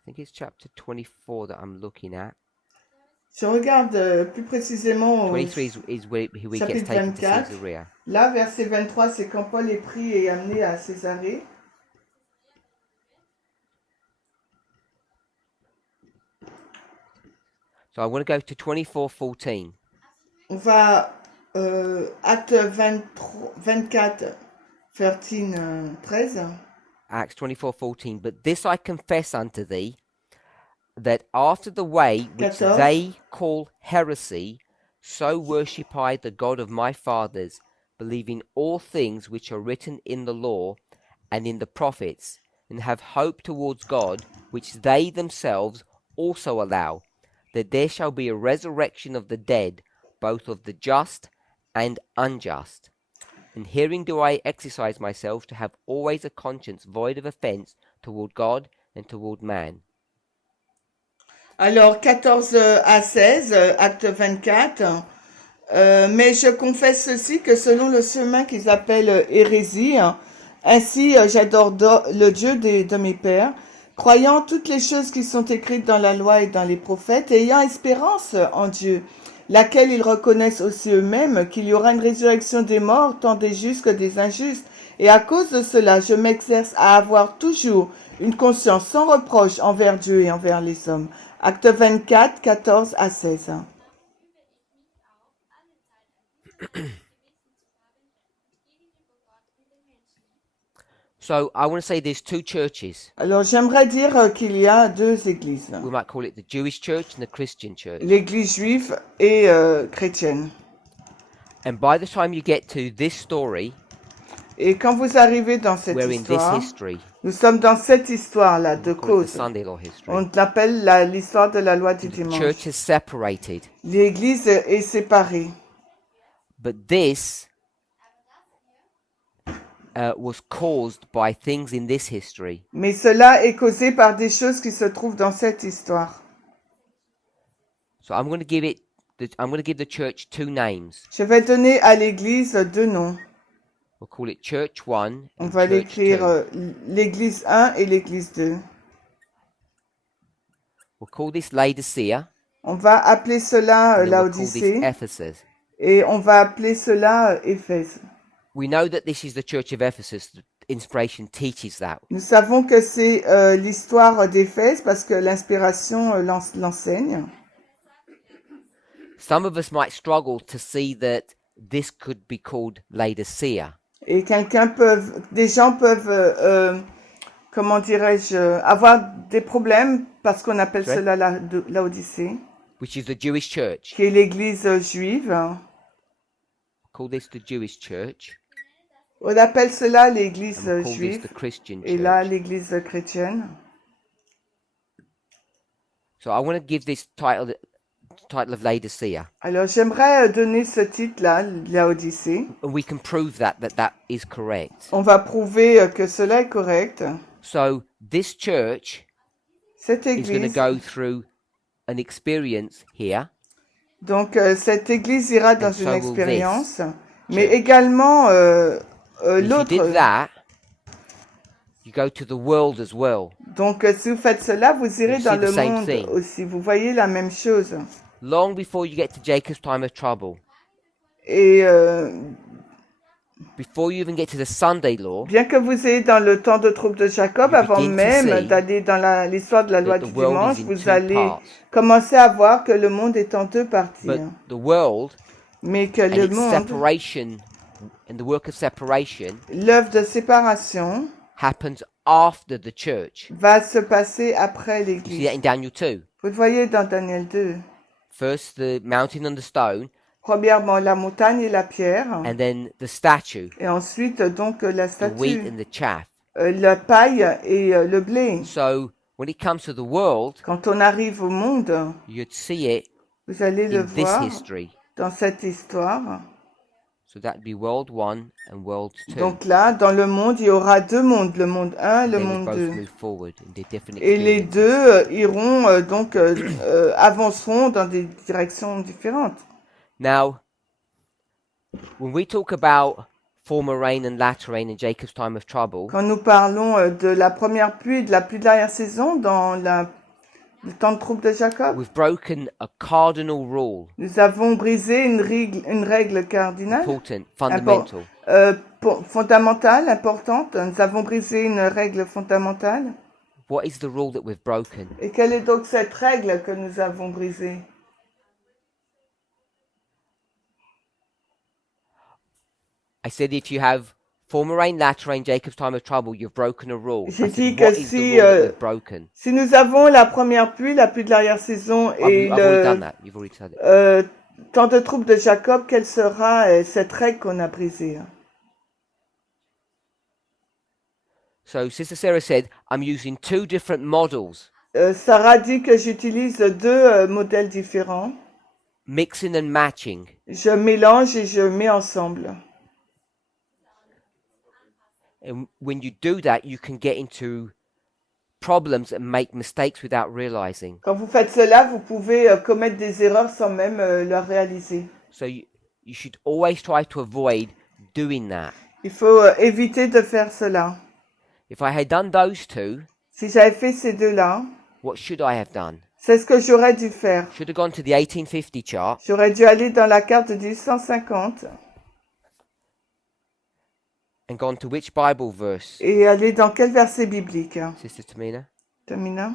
I think it's chapter 24 that I'm looking at. Je regarde plus précisément au 23 is where he gets chapitre taken to 24. Caesarea. Là, verset 23, c'est quand Paul est pris et amené à Césarée. So I want to go to 24:14. On va acte 24, 13. Acts 24:14. But this I confess unto thee, that after the way which 14. they call heresy, so worship I the God of my fathers, believing all things which are written in the law and in the prophets, and have hope towards God, which they themselves also allow, that there shall be a resurrection of the dead, both of the just and unjust. And herein do I exercise myself to have always a conscience void of offense toward God and toward man. Alors, 14 à 16, acte 24. Mais je confesse ceci, que selon le chemin qu'ils appellent hérésie, ainsi j'adore le Dieu de mes pères, croyant toutes les choses qui sont écrites dans la loi et dans les prophètes, et ayant espérance en Dieu, laquelle ils reconnaissent aussi eux-mêmes qu'il y aura une résurrection des morts, tant des justes que des injustes. Et à cause de cela, je m'exerce à avoir toujours une conscience sans reproche envers Dieu et envers les hommes. Acte 24, 14 à 16. So I want to say there's two churches. Alors j'aimerais dire qu'il y a 2 églises. We might call it the Jewish church and the Christian church. L'église juive et chrétienne. And by the time you get to this story, Et quand vous arrivez dans cette we're in this histoire, history. nous sommes dans cette histoire-là de We call it the cause. Sunday law history. On l'appelle l'histoire de la loi du The dimanche. church is separated. L'église est séparée. But this, was caused by things in this history. Mais cela est causé par des choses qui se trouvent dans cette histoire. So I'm going to give the church two names. Je vais donner à l'Église deux noms. We'll call it Church 1 On and va Church l'écrire 2. l'Église 1 et l'Église 2. We'll call this Laodicea. On va appeler cela And then we'll call this Laodicée Ephesus. et on va appeler cela Éphèse. We know that this is the church of Ephesus. The Inspiration teaches that. Nous savons que c'est l'histoire d'Éphèse parce que l'inspiration l'enseigne. Some of us might struggle to see that this could be called Laodicea. Et des gens peuvent, comment dirais-je, avoir des problèmes parce qu'on appelle Sorry? cela Laodicée, Which is the Jewish church. qui est l'église juive. Call this the Jewish church. On appelle cela l'église And we'll call this juive the Christian et là church. l'église chrétienne. So I want to give this title of Laodicea. Alors j'aimerais donner ce titre-là, Laodicée. And we can prove that is correct. On va prouver que cela est correct. So this church Cette is going to église, go through an experience here. donc cette église ira dans And so une will expérience, mais church. également If you did l'autre. that, you go to the world as well. Donc si vous faites cela, vous irez You dans see the le same monde thing. aussi. Vous voyez la même chose. Long before you get to Jacob's time of trouble, Et before you even get to the Sunday law, bien que vous ayez dans le temps de trouble de Jacob, You avant begin to même see d'aller dans l'histoire de la loi that du the world dimanche, is in vous two allez parts. commencer à voir que le monde est en deux parties. But the world Mais que and le its monde, separation and the work of separation l'œuvre de séparation, happens after the church. va se passer après You see l'Église. that in Daniel 2. Vous le voyez dans Daniel 2. First the mountain and the stone, Premièrement, la montagne et la pierre. and then the statue, Et ensuite, donc, la the wheat statue, and the chaff. la paille et le blé. So when it comes to the world, Quand on arrive au monde, you'd see it vous allez le in this voir history. dans cette histoire. So that'd be world 1 and world 2. Donc là, dans le monde, il y aura deux mondes, le monde 1 et And le they would monde both 2. move forward in their different Et les experiences. deux iront avanceront dans des directions différentes. Now, when we talk about former rain and latter rain in Jacob's time of trouble, Quand nous parlons de la première pluie et de la pluie de l'arrière-saison dans le temps de trouble de Jacob, we've broken a cardinal rule, nous avons brisé une règle cardinale, important, fundamental. fondamentale, importante. Nous avons brisé une règle fondamentale. What is the rule that we've broken? Et quelle est donc cette règle que nous avons brisée? I said if you have former rain, latter rain, Jacob's time of trouble, you've broken a rule. I J'ai said, dit what que is the si, rule that we've broken? Si nous avons la première pluie, la pluie de l'arrière-saison et I've already done le that. You've already said it. temps de trouble de Jacob, quelle sera cette règle qu'on a brisée? So Sister Sarah said, I'm using two different models, Sarah dit que j'utilise deux modèles différents. mixing and matching. Je mélange et je mets ensemble. And when you do that, you can get into problems and make mistakes without realizing. Quand vous faites cela, vous pouvez commettre des erreurs sans même le réaliser. So you should always try to avoid doing that. Il faut éviter de faire cela. If I had done those two, Si j'avais fait ces deux-là, what should I have done? c'est ce que j'aurais dû faire. Should have gone to the 1850 chart J'aurais dû aller dans la carte de 1850 and gone to which Bible verse, et aller dans quel verset biblique, Sister Tamina? Tamina?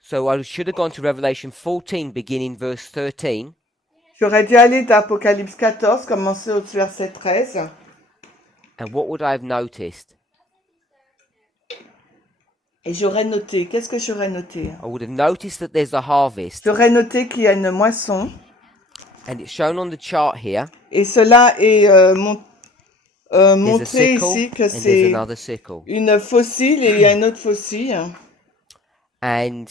So I should have gone to Revelation 14, beginning verse 13, J'aurais dû aller d'Apocalypse 14, commencer au verset 13. and what would I have noticed? Et j'aurais noté, qu'est-ce que j'aurais noté? I would have noticed that there's a harvest, J'aurais noté qu'il y a une moisson, and it's shown on the chart here. et cela est There's a montré sickle ici que and there's c'est another sickle. une fossile et il y a une autre fossile. And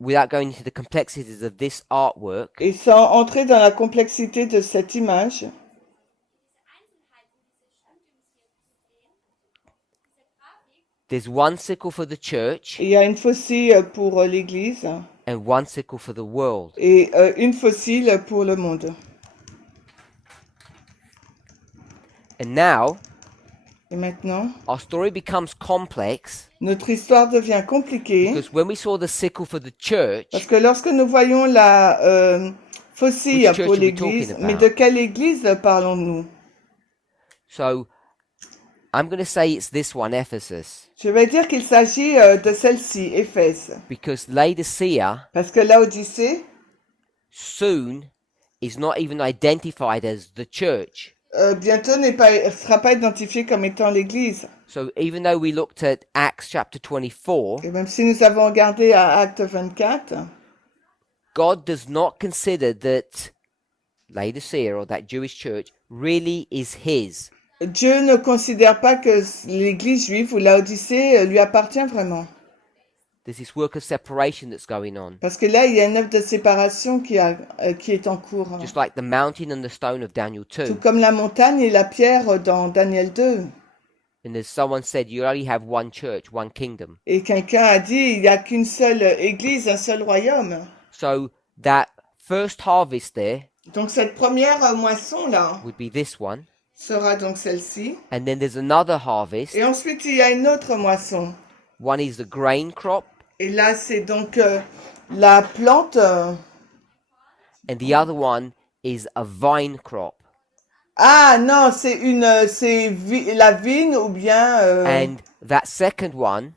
without going into the complexities of this artwork, Et sans entrer dans la complexité de cette image, there's one sickle for the church il y a une faucille pour l'Église and one sickle for the world. et une faucille pour le monde. And now, Et maintenant, our story becomes complex notre histoire devient compliquée because when we saw the sickle for the church, parce que lorsque nous voyons la faucille Which church pour are we l'Église, talking mais about? de quelle Église parlons-nous? so I'm going to say it's this one, Ephesus, Je vais dire qu'il s'agit de celle-ci, Éphèse, because Laodicea parce que Laodicée, soon is not even identified as the church. bientôt sera pas identifiée comme étant l'Église. So even though we looked at Acts chapter 24, Et même si nous avons regardé à Acte 24, God does not consider that Laodicea or that Jewish church really is his. Dieu ne considère pas que l'Église juive ou Laodicée lui appartient vraiment. There's this work of separation that's going on. Parce que là, il y a une œuvre de séparation qui est en cours. Just like the mountain and the stone of Daniel Tout 2. comme la montagne et la pierre dans Daniel 2. And as someone said, you only have one church, one kingdom. Et quelqu'un a dit, il n'y a qu'une seule église, un seul royaume. So that first harvest there Donc cette première moisson-là would be this one. sera donc celle-ci. And then there's another harvest. Et ensuite, il y a une autre moisson. One is the grain crop. Et là, c'est donc la plante. And the other one is a vine crop. Ah non, c'est la vigne ou bien... And that second one,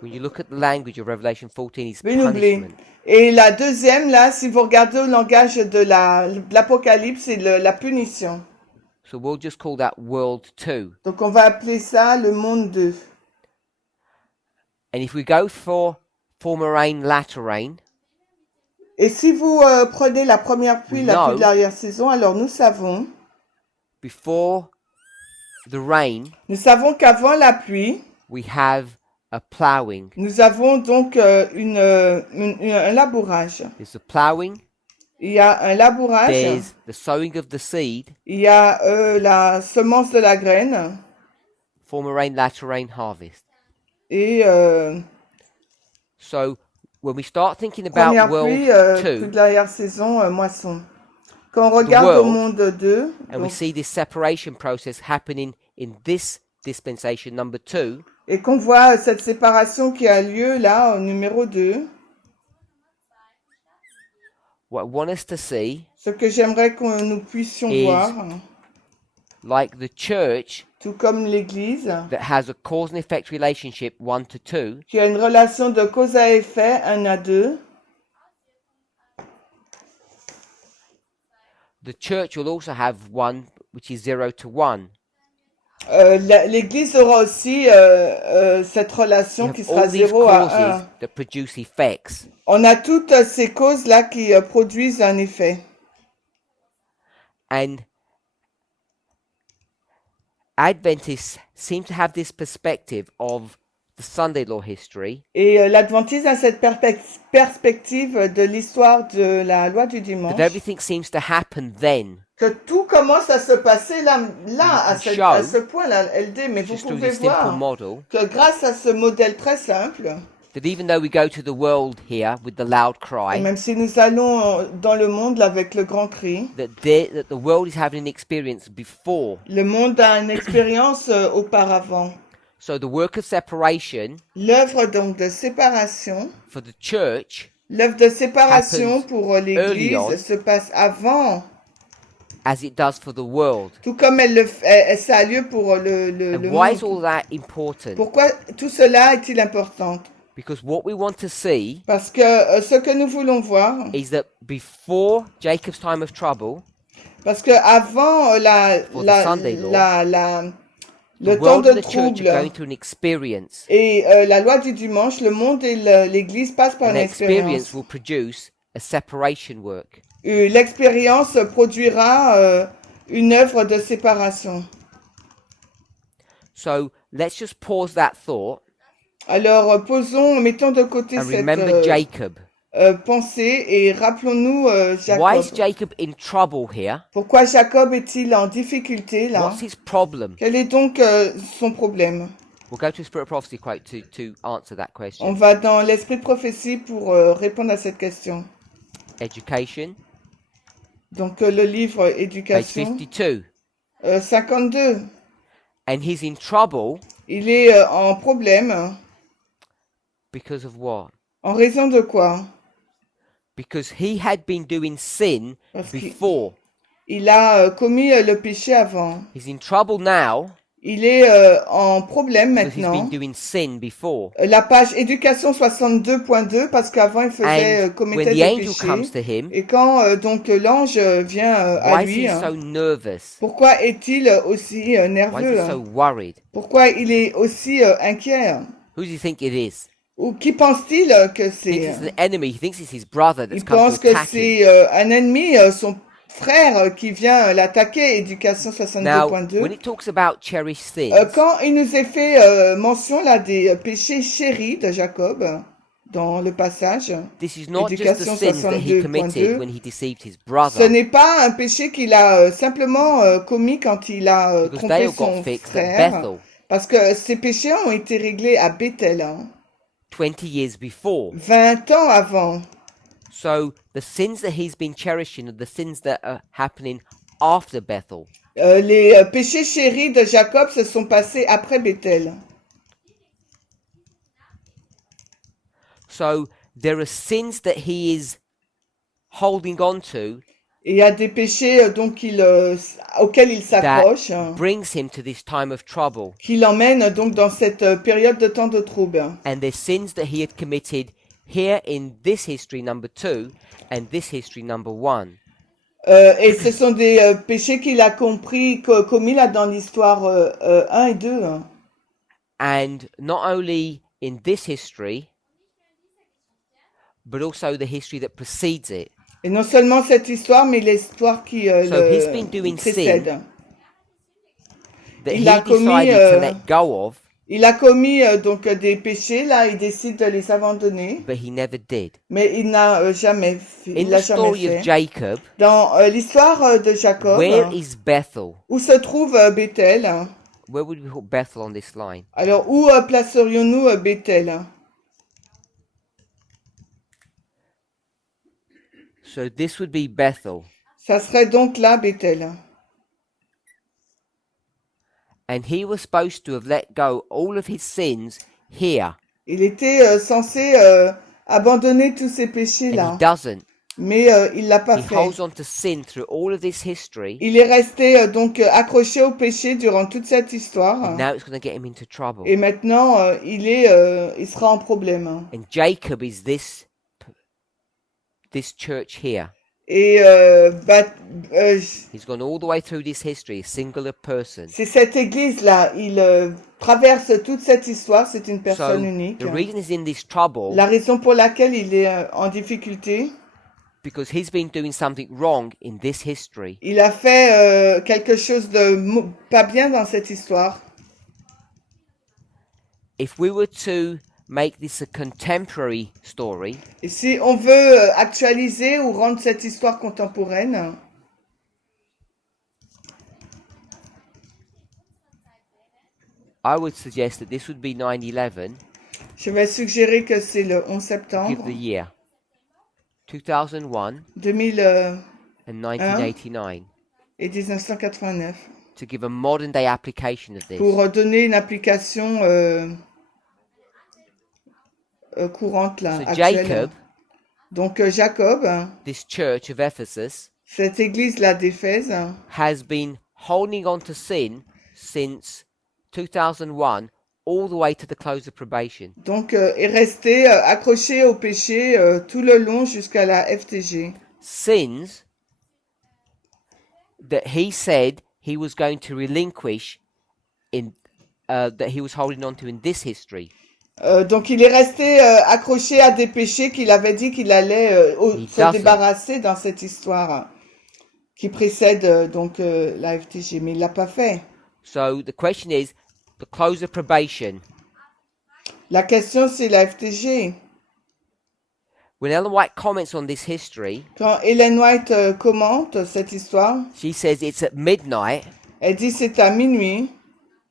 when you look at the language of Revelation 14, is Bien oublié. punishment. Et la deuxième, là, si vous regardez au langage de l'Apocalypse, c'est la punition. So we'll just call that world 2. Donc on va appeler ça le monde 2. And if we go for former rain, latter rain, Et si vous prenez la première pluie, la pluie de l'arrière-saison, alors nous savons before the rain, qu'avant la pluie, we have a ploughing. nous avons donc un labourage. There's the ploughing, Il y a un labourage, there's the sowing of the seed, il y a la semence de la graine, former rain, latter rain, harvest. et So when we start thinking about première world pluie, pluie 2, de l'arrière-saison, moisson. Quand on regarde au monde 2, and we see this separation process happening in this dispensation number 2, et qu'on voit cette séparation qui a lieu là au numéro 2, what I want us to see, ce que j'aimerais que nous puissions Is- voir, like the church tout comme l'Église, that has a cause and effect relationship 1 to 2, qui a une relation de cause à effet 1 à 2, the church will also have one which is 0 to 1. l'Église aura aussi cette You relation have qui sera all these 0 à causes 1. that produce effects. On a toutes ces causes-là qui produisent un effet. And Adventists seem to have this perspective of the Sunday law history, Et l'Adventiste a cette perspective de l'histoire de la loi du dimanche, that everything seems to happen then, que tout commence à se passer là à ce point-là, LD, mais vous just through pouvez this simple voir model, que grâce à ce modèle très simple, that even though we go to the world here with the loud et cry, même si nous allons dans le monde là, avec le grand cri, that the world is having an experience before. le monde a une expérience auparavant. So the work of separation L'œuvre donc de séparation, for the church l'œuvre de séparation happens pour early on. l'Église se passe avant, as it does for the world. tout comme ça a lieu pour le And why is monde. all that important? Pourquoi tout cela est-il important? Because what we want to see Parce que ce que nous voulons voir, is that before Jacob's time of trouble, parce que avant For the Sunday law, le the temps world de and the church are trouble going through an experience. et la loi du dimanche, le monde et l'Église passent par And une that experience expérience. will produce a separation work. L'expérience produira une œuvre de séparation. So let's just pause that thought Alors, mettons de côté and cette remember Jacob. pensée et rappelons-nous Why Jacob. is Jacob in trouble here? Pourquoi Jacob est-il en difficulté là? What's his problem? Quel est donc son problème? We'll go to a Spirit of Prophecy quote to answer that On question. va dans l'esprit de prophétie pour répondre à cette question. Education, Donc, le livre page Éducation, 52. 52. And he's in trouble Il est en problème. because of what? En raison de quoi? Because he had been doing sin Parce qu'il before. il a commis le péché avant. He's in trouble now Il est en problème because he's been maintenant. doing sin before. La page éducation 62.2 parce qu'avant il faisait And when commettait the des angel comes péchés. to him, Et quand donc l'ange vient à why is lui, he so nervous? pourquoi est-il aussi Why is nerveux? he so worried? Pourquoi il est aussi inquiet? Who does he think it is? Ou qui pense-t-il que He thinks c'est? it's the enemy. He thinks it's his brother that's Il come pense to que attack him. c'est un ennemi, son frère qui vient l'attaquer. Éducation Now, 62.2. when it talks about cherished sins, Quand il nous est fait mention là des péchés chéris de Jacob dans le passage, this is not just the Éducation sins that he committed 62.2, when he deceived his ce brother, n'est pas un péché qu'il a simplement commis quand il a because they trompé all got son fixed at frère, Bethel parce que ces péchés ont été réglés à Bethel, 20 years before. 20 ans avant. So the sins that he's been cherishing are the sins that are happening after Bethel. Les péchés chéris de Jacob se sont passés après Bethel. So there are sins that he is holding on to Et il y a des péchés donc auxquels il s'accroche, that brings him to this time of trouble. qui l'emmènent donc dans cette période de temps de trouble. And there's sins that he had committed here in this history number 2 and this history number 1. Et ce sont des péchés qu'il a commis là dans l'histoire 1 et 2. And not only in this history, but also the history that precedes it. Et non seulement cette histoire, mais l'histoire qui So he's been doing précède. That Il he a commis, decided to let go of, Il a commis donc des péchés, là, il décide de les abandonner, but he never did. mais il n'a jamais fait. In Il the l'a jamais story fait. of Jacob, Dans l'histoire de Jacob, where is Bethel? où se trouve Bethel? Where would we put Bethel on this line? Alors, où placerions-nous Bethel? So this would be Bethel. Ça serait donc là, Bethel. And he was supposed to have let go all of his sins here. Il était censé abandonner tous ces And he péchés-là, doesn't. mais il l'a pas He fait. holds on to sin through all of this history. Il est resté donc accroché au péché durant toute cette histoire. And now it's going to get him into trouble. Et maintenant, il sera en problème. And Jacob is this church here. Et He's gone all the way through this history, a singular person. c'est cette église-là. Il traverse toute cette histoire. C'est une So personne unique. the reason he's in this trouble, La raison pour laquelle il est en difficulté, because he's been doing something wrong in this history. il a fait quelque chose de pas bien dans cette histoire. If we were to make this a contemporary story, Et si on veut actualiser ou rendre cette histoire contemporaine, I would suggest that this would be 9/11, je vais suggérer que c'est le 11 give septembre the year 2001 2000 and 1989, et 1989 to give a modern day application of this. pour donner une application courante là, So actuelle. Jacob, Donc Jacob, this church of Ephesus, cette église là d'Éphèse, has been holding on to sin since 2001 all the way to the close of probation. donc est resté accroché au péché tout le long jusqu'à la FTG. Sins that he said he was going to relinquish in that he was holding on to in this history. Donc il est resté accroché à des péchés qu'il avait dit qu'il allait se doesn't. débarrasser dans cette histoire qui précède donc la FTG, mais il l'a pas fait. So the question is, the close of probation. La question, c'est la FTG. When Ellen White comments on this history, Quand Ellen White commente cette histoire, she says it's at midnight, elle dit c'est à minuit,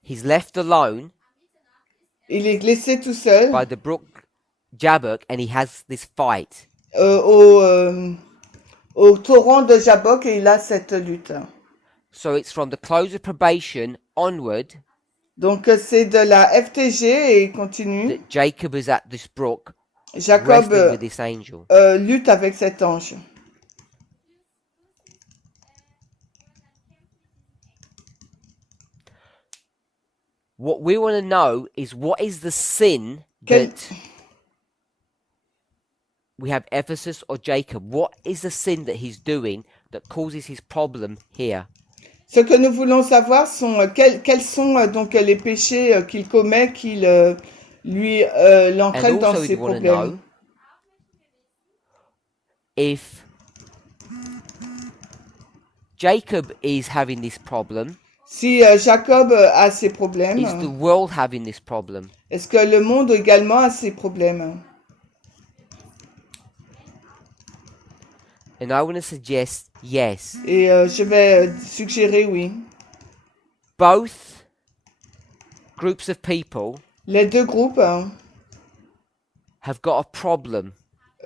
he's left alone il est laissé tout seul by the brook Jabbok, and he has this fight. Au torrent de Jabbok et il a cette lutte. So it's from the close of probation onward Donc c'est de la FTG et continue. that Jacob is at this brook Jacob wrestling with this angel. lutte avec cet ange. What we want to know is what is the sin Quel- that we have Ephesus or Jacob. What is the sin that he's doing that causes his problem here? Ce que nous voulons savoir sont quels sont donc les péchés qu'il commet qui lui And l'entraînent dans also ses we want to problèmes. know if Jacob is having this problem, Si Jacob a ses problèmes, is the world having this problem? est-ce que le monde également a ses problèmes? And I want to suggest yes. Et je vais suggérer oui. Both groups of people Les deux groupes have got a problem.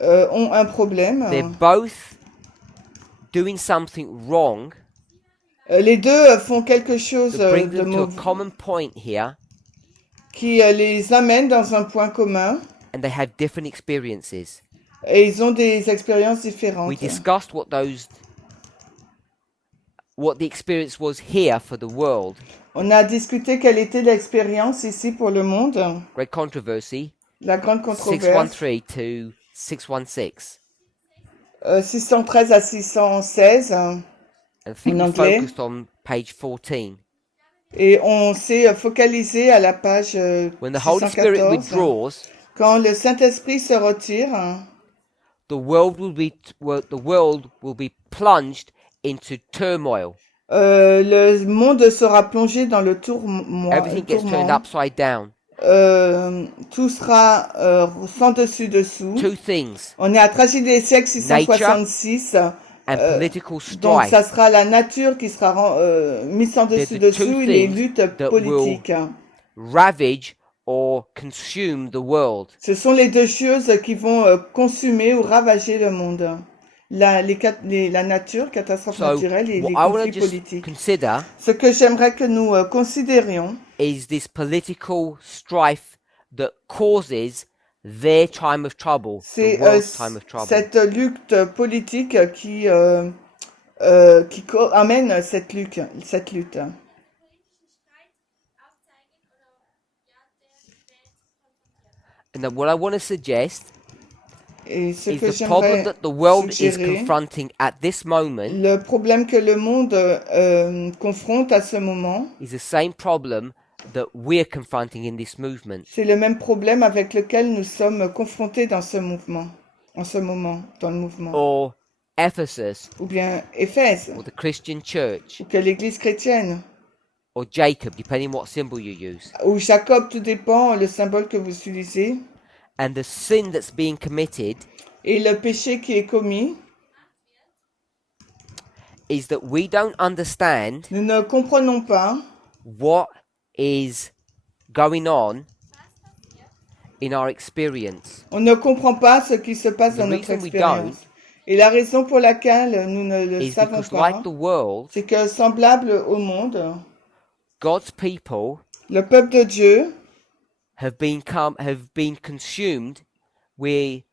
ont un problème. They're both doing something wrong Les deux font quelque chose that brings de them to a mauvais common point here, qui les amène dans un point commun and they have different experiences. et ils ont des expériences différentes. We discussed what the experience was here for the world. On a discuté quelle était l'expérience ici pour le monde, Great controversy. la grande controverse, 613 to 616. 613 à 616, And I think En we anglais. focused on page 14. et on s'est focalisé à la page When the Holy Spirit 614. withdraws, Quand le Saint-Esprit se retire, the world will be plunged into turmoil. le monde sera plongé dans le Everything gets turned tourment. upside down. Tout sera sans dessus-dessous. Two things: On est à tragédie des siècles 666. and political Donc strife ça sera la nature qui sera mise sans the two dessus-dessous et les things luttes that will- politiques. ravage or consume the world. Ce sont les deux choses qui vont consumer ou ravager le monde. La nature, catastrophe So naturelle et what les I want to conflits just politiques. consider Ce que j'aimerais que nous considérions, is this political strife that causes their time of trouble, the c'est world's time of trouble. cette lutte politique qui amène cette lutte. And then what I want to suggest Et ce is que the problem j'aimerais that the world is suggérer, confronting at this moment le problème que le monde confronte à ce moment, is the same problem that we're confronting in this movement. c'est le même problème avec lequel nous sommes confrontés dans ce mouvement, en ce moment, dans le mouvement. Or Ephesus, Ou bien Éphèse, or the Christian church, ou que l'Église chrétienne, or Jacob, depending what symbol you use. ou Jacob, tout dépend le symbole que vous utilisez. And the sin that's being committed Et le péché qui est commis, is that we don't understand nous ne comprenons pas what is going on in our experience. on ne comprend pas ce qui se passe dans The notre reason we expérience. Et la raison pour laquelle nous ne le Is savons because, pas, like the world, c'est que semblable au monde, God's people le peuple de Dieu have been consumed. We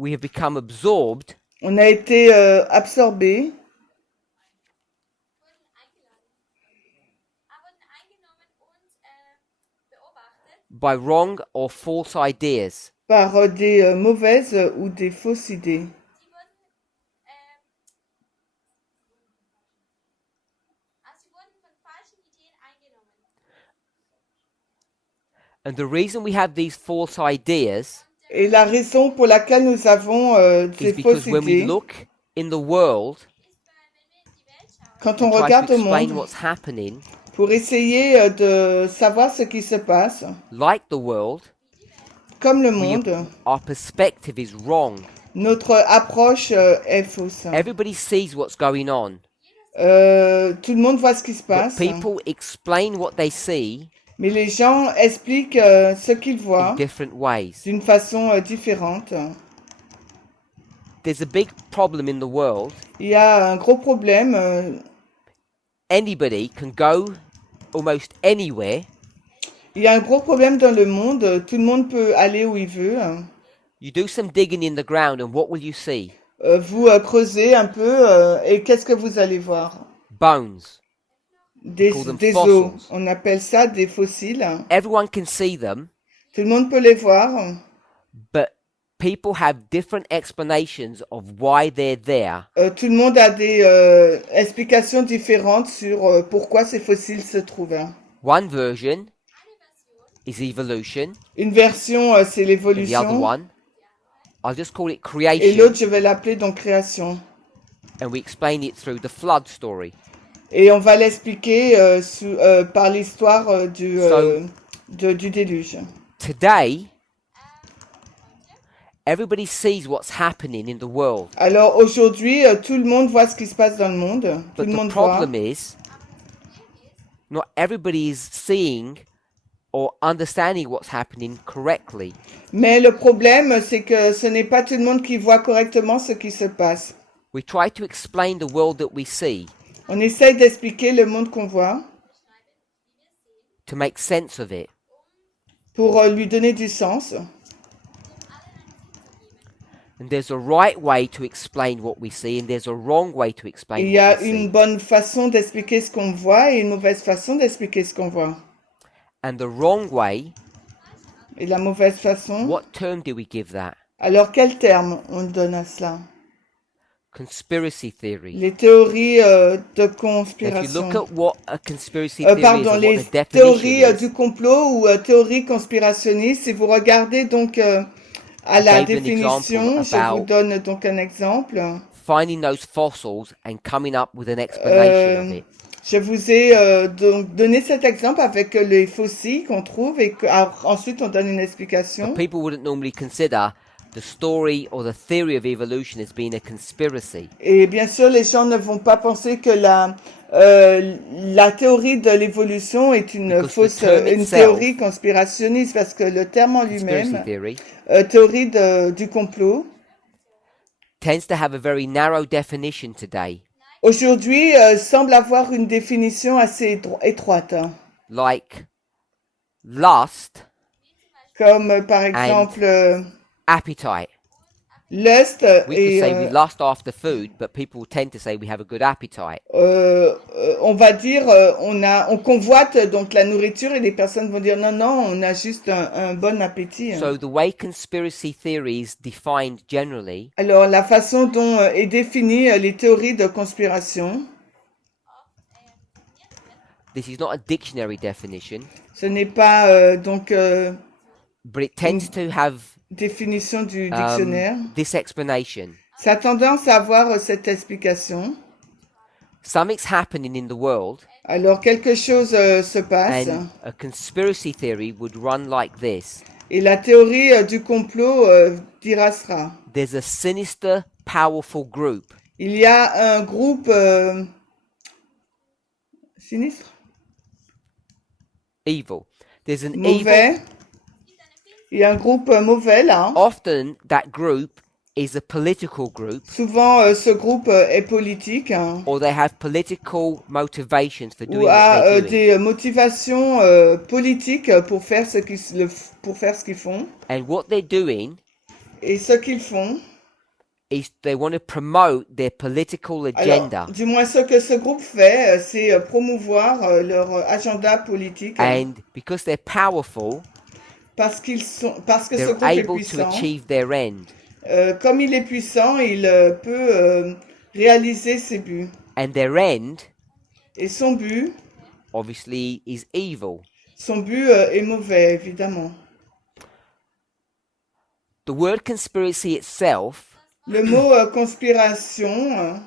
have become absorbed on a été absorbé by wrong or false ideas. par des mauvaises ou des fausses idées. And the reason we have these false ideas Et la raison pour laquelle nous avons is ces fausses because when we idées, look in the world quand on and try regarde to au explain monde what's happening, pour essayer de savoir ce qui se passe, like the world, comme le we- monde, our perspective is wrong. notre approche est fausse. Everybody sees what's going on, Tout le monde voit ce qui se but passe, people explain what they see mais les gens expliquent ce qu'ils in voient different ways. d'une façon différente. There's a big problem in the world. Il y a un gros problème. Anybody can go almost anywhere. Il y a un gros problème dans le monde. Tout le monde peut aller où il veut. You do some digging in the ground, and what will you see? Vous creusez un peu et qu'est-ce que vous allez voir? Bones. Des Call them os. fossils. On appelle ça des fossiles. Everyone can see them, Tout le monde peut les voir, but people have different explanations of why they're there. tout le monde a des explications différentes sur pourquoi ces fossiles se trouvent. One version is evolution, Une version, c'est and the other l'évolution, one, I'll just call it et creation, l'autre, je vais l'appeler donc création. and we explain it through the flood story. Et on va l'expliquer par l'histoire du déluge. Today, everybody sees what's happening in the world, Alors aujourd'hui, tout le monde voit ce qui se passe dans le monde. Tout but le the monde voit. problem is not everybody is seeing or understanding what's happening correctly. Mais le problème, c'est que ce n'est pas tout le monde qui voit correctement ce qui se passe. We try to explain the world that we see On essaye d'expliquer le monde qu'on voit to make sense of it. pour lui donner du sens. And there's a right way to explain what we see, and there's a wrong way to explain Il y what a we une see. bonne façon d'expliquer ce qu'on voit et une mauvaise façon d'expliquer ce qu'on voit. And the wrong way, Et la mauvaise façon, what term do we give that? alors quel terme on donne à cela? Conspiracy theory. Les théories de If you conspiration. look at what a conspiracy theory is Pardon, and les what the definition théories is, du complot ou théories conspirationnistes. Si vous regardez donc à la gave an définition, example je vous about- donne donc un exemple. finding those fossils and coming up with an explanation of it. Je vous ai donc donné cet exemple avec les fossiles qu'on trouve et ensuite on donne une explication. But people wouldn't normally consider the story or the theory of evolution as being a conspiracy. Et bien sûr, les gens ne vont pas penser que la théorie de l'évolution est une Because the fausse, term une itself- théorie conspirationniste parce que le terme en Conspiracy lui-même, theory théorie du complot, tends to have a very narrow definition today. aujourd'hui semble avoir une définition assez étroite, hein. Like lust, Comme par exemple appetite. lust We et could say we lust after food, but people tend to say we have a good appetite. on va dire on convoite donc la nourriture et les personnes vont dire non non on a juste un bon appétit, hein. So the way conspiracy theory is defined generally Alors la façon dont est définie les théories de conspiration, this is not a dictionary definition, ce n'est pas donc but it tends to have définition du dictionnaire. this explanation. Ça a tendance à avoir cette explication. Something's happening in the world, Alors quelque chose se passe and a conspiracy theory would run like this. et la théorie du complot dira cela. There's a sinister, powerful group, Il y a un groupe sinistre, evil. There's an evil. mauvais. Il y a un groupe mauvais là. Often that group is a political group, Souvent ce groupe est politique, hein, or they have political motivations for doing ou what a they're doing. des motivations politiques pour faire ce qu'ils font. And what they're doing Et ce qu'ils font, is they want to promote their political agenda. alors, du moins ce que ce groupe fait, c'est promouvoir leur agenda politique, And because they're powerful, parce que ce they're groupe est able to puissant. achieve their end. Comme il est puissant, il peut réaliser ses buts. And their end, Et son but obviously, is evil. est mauvais, évidemment. The word conspiracy itself Le mot conspiration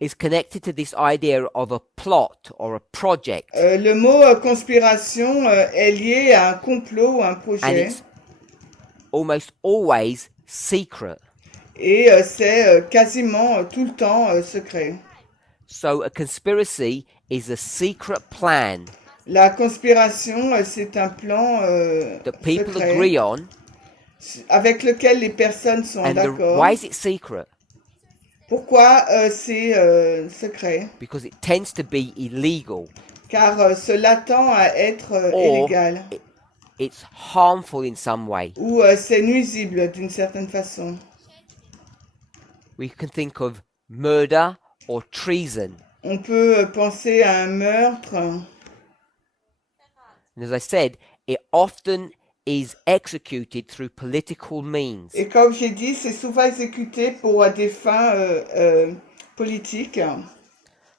is connected to this idea of a plot or a project, Le mot conspiration est lié à un complot ou un and projet. it's almost always secret. Et c'est quasiment tout le temps secret. So a conspiracy is a secret plan La conspiration, c'est un plan that people secret agree on. avec lequel les personnes sont And d'accord. why is it secret? Pourquoi c'est secret? Because it tends to be illegal. Car cela tend à être Or illégal. it's harmful in some way. Ou c'est nuisible d'une certaine façon. We can think of murder or treason. On peut penser à un meurtre. And as I said, it often is executed through political means. Et comme j'ai dit, c'est souvent exécuté pour des fins politiques.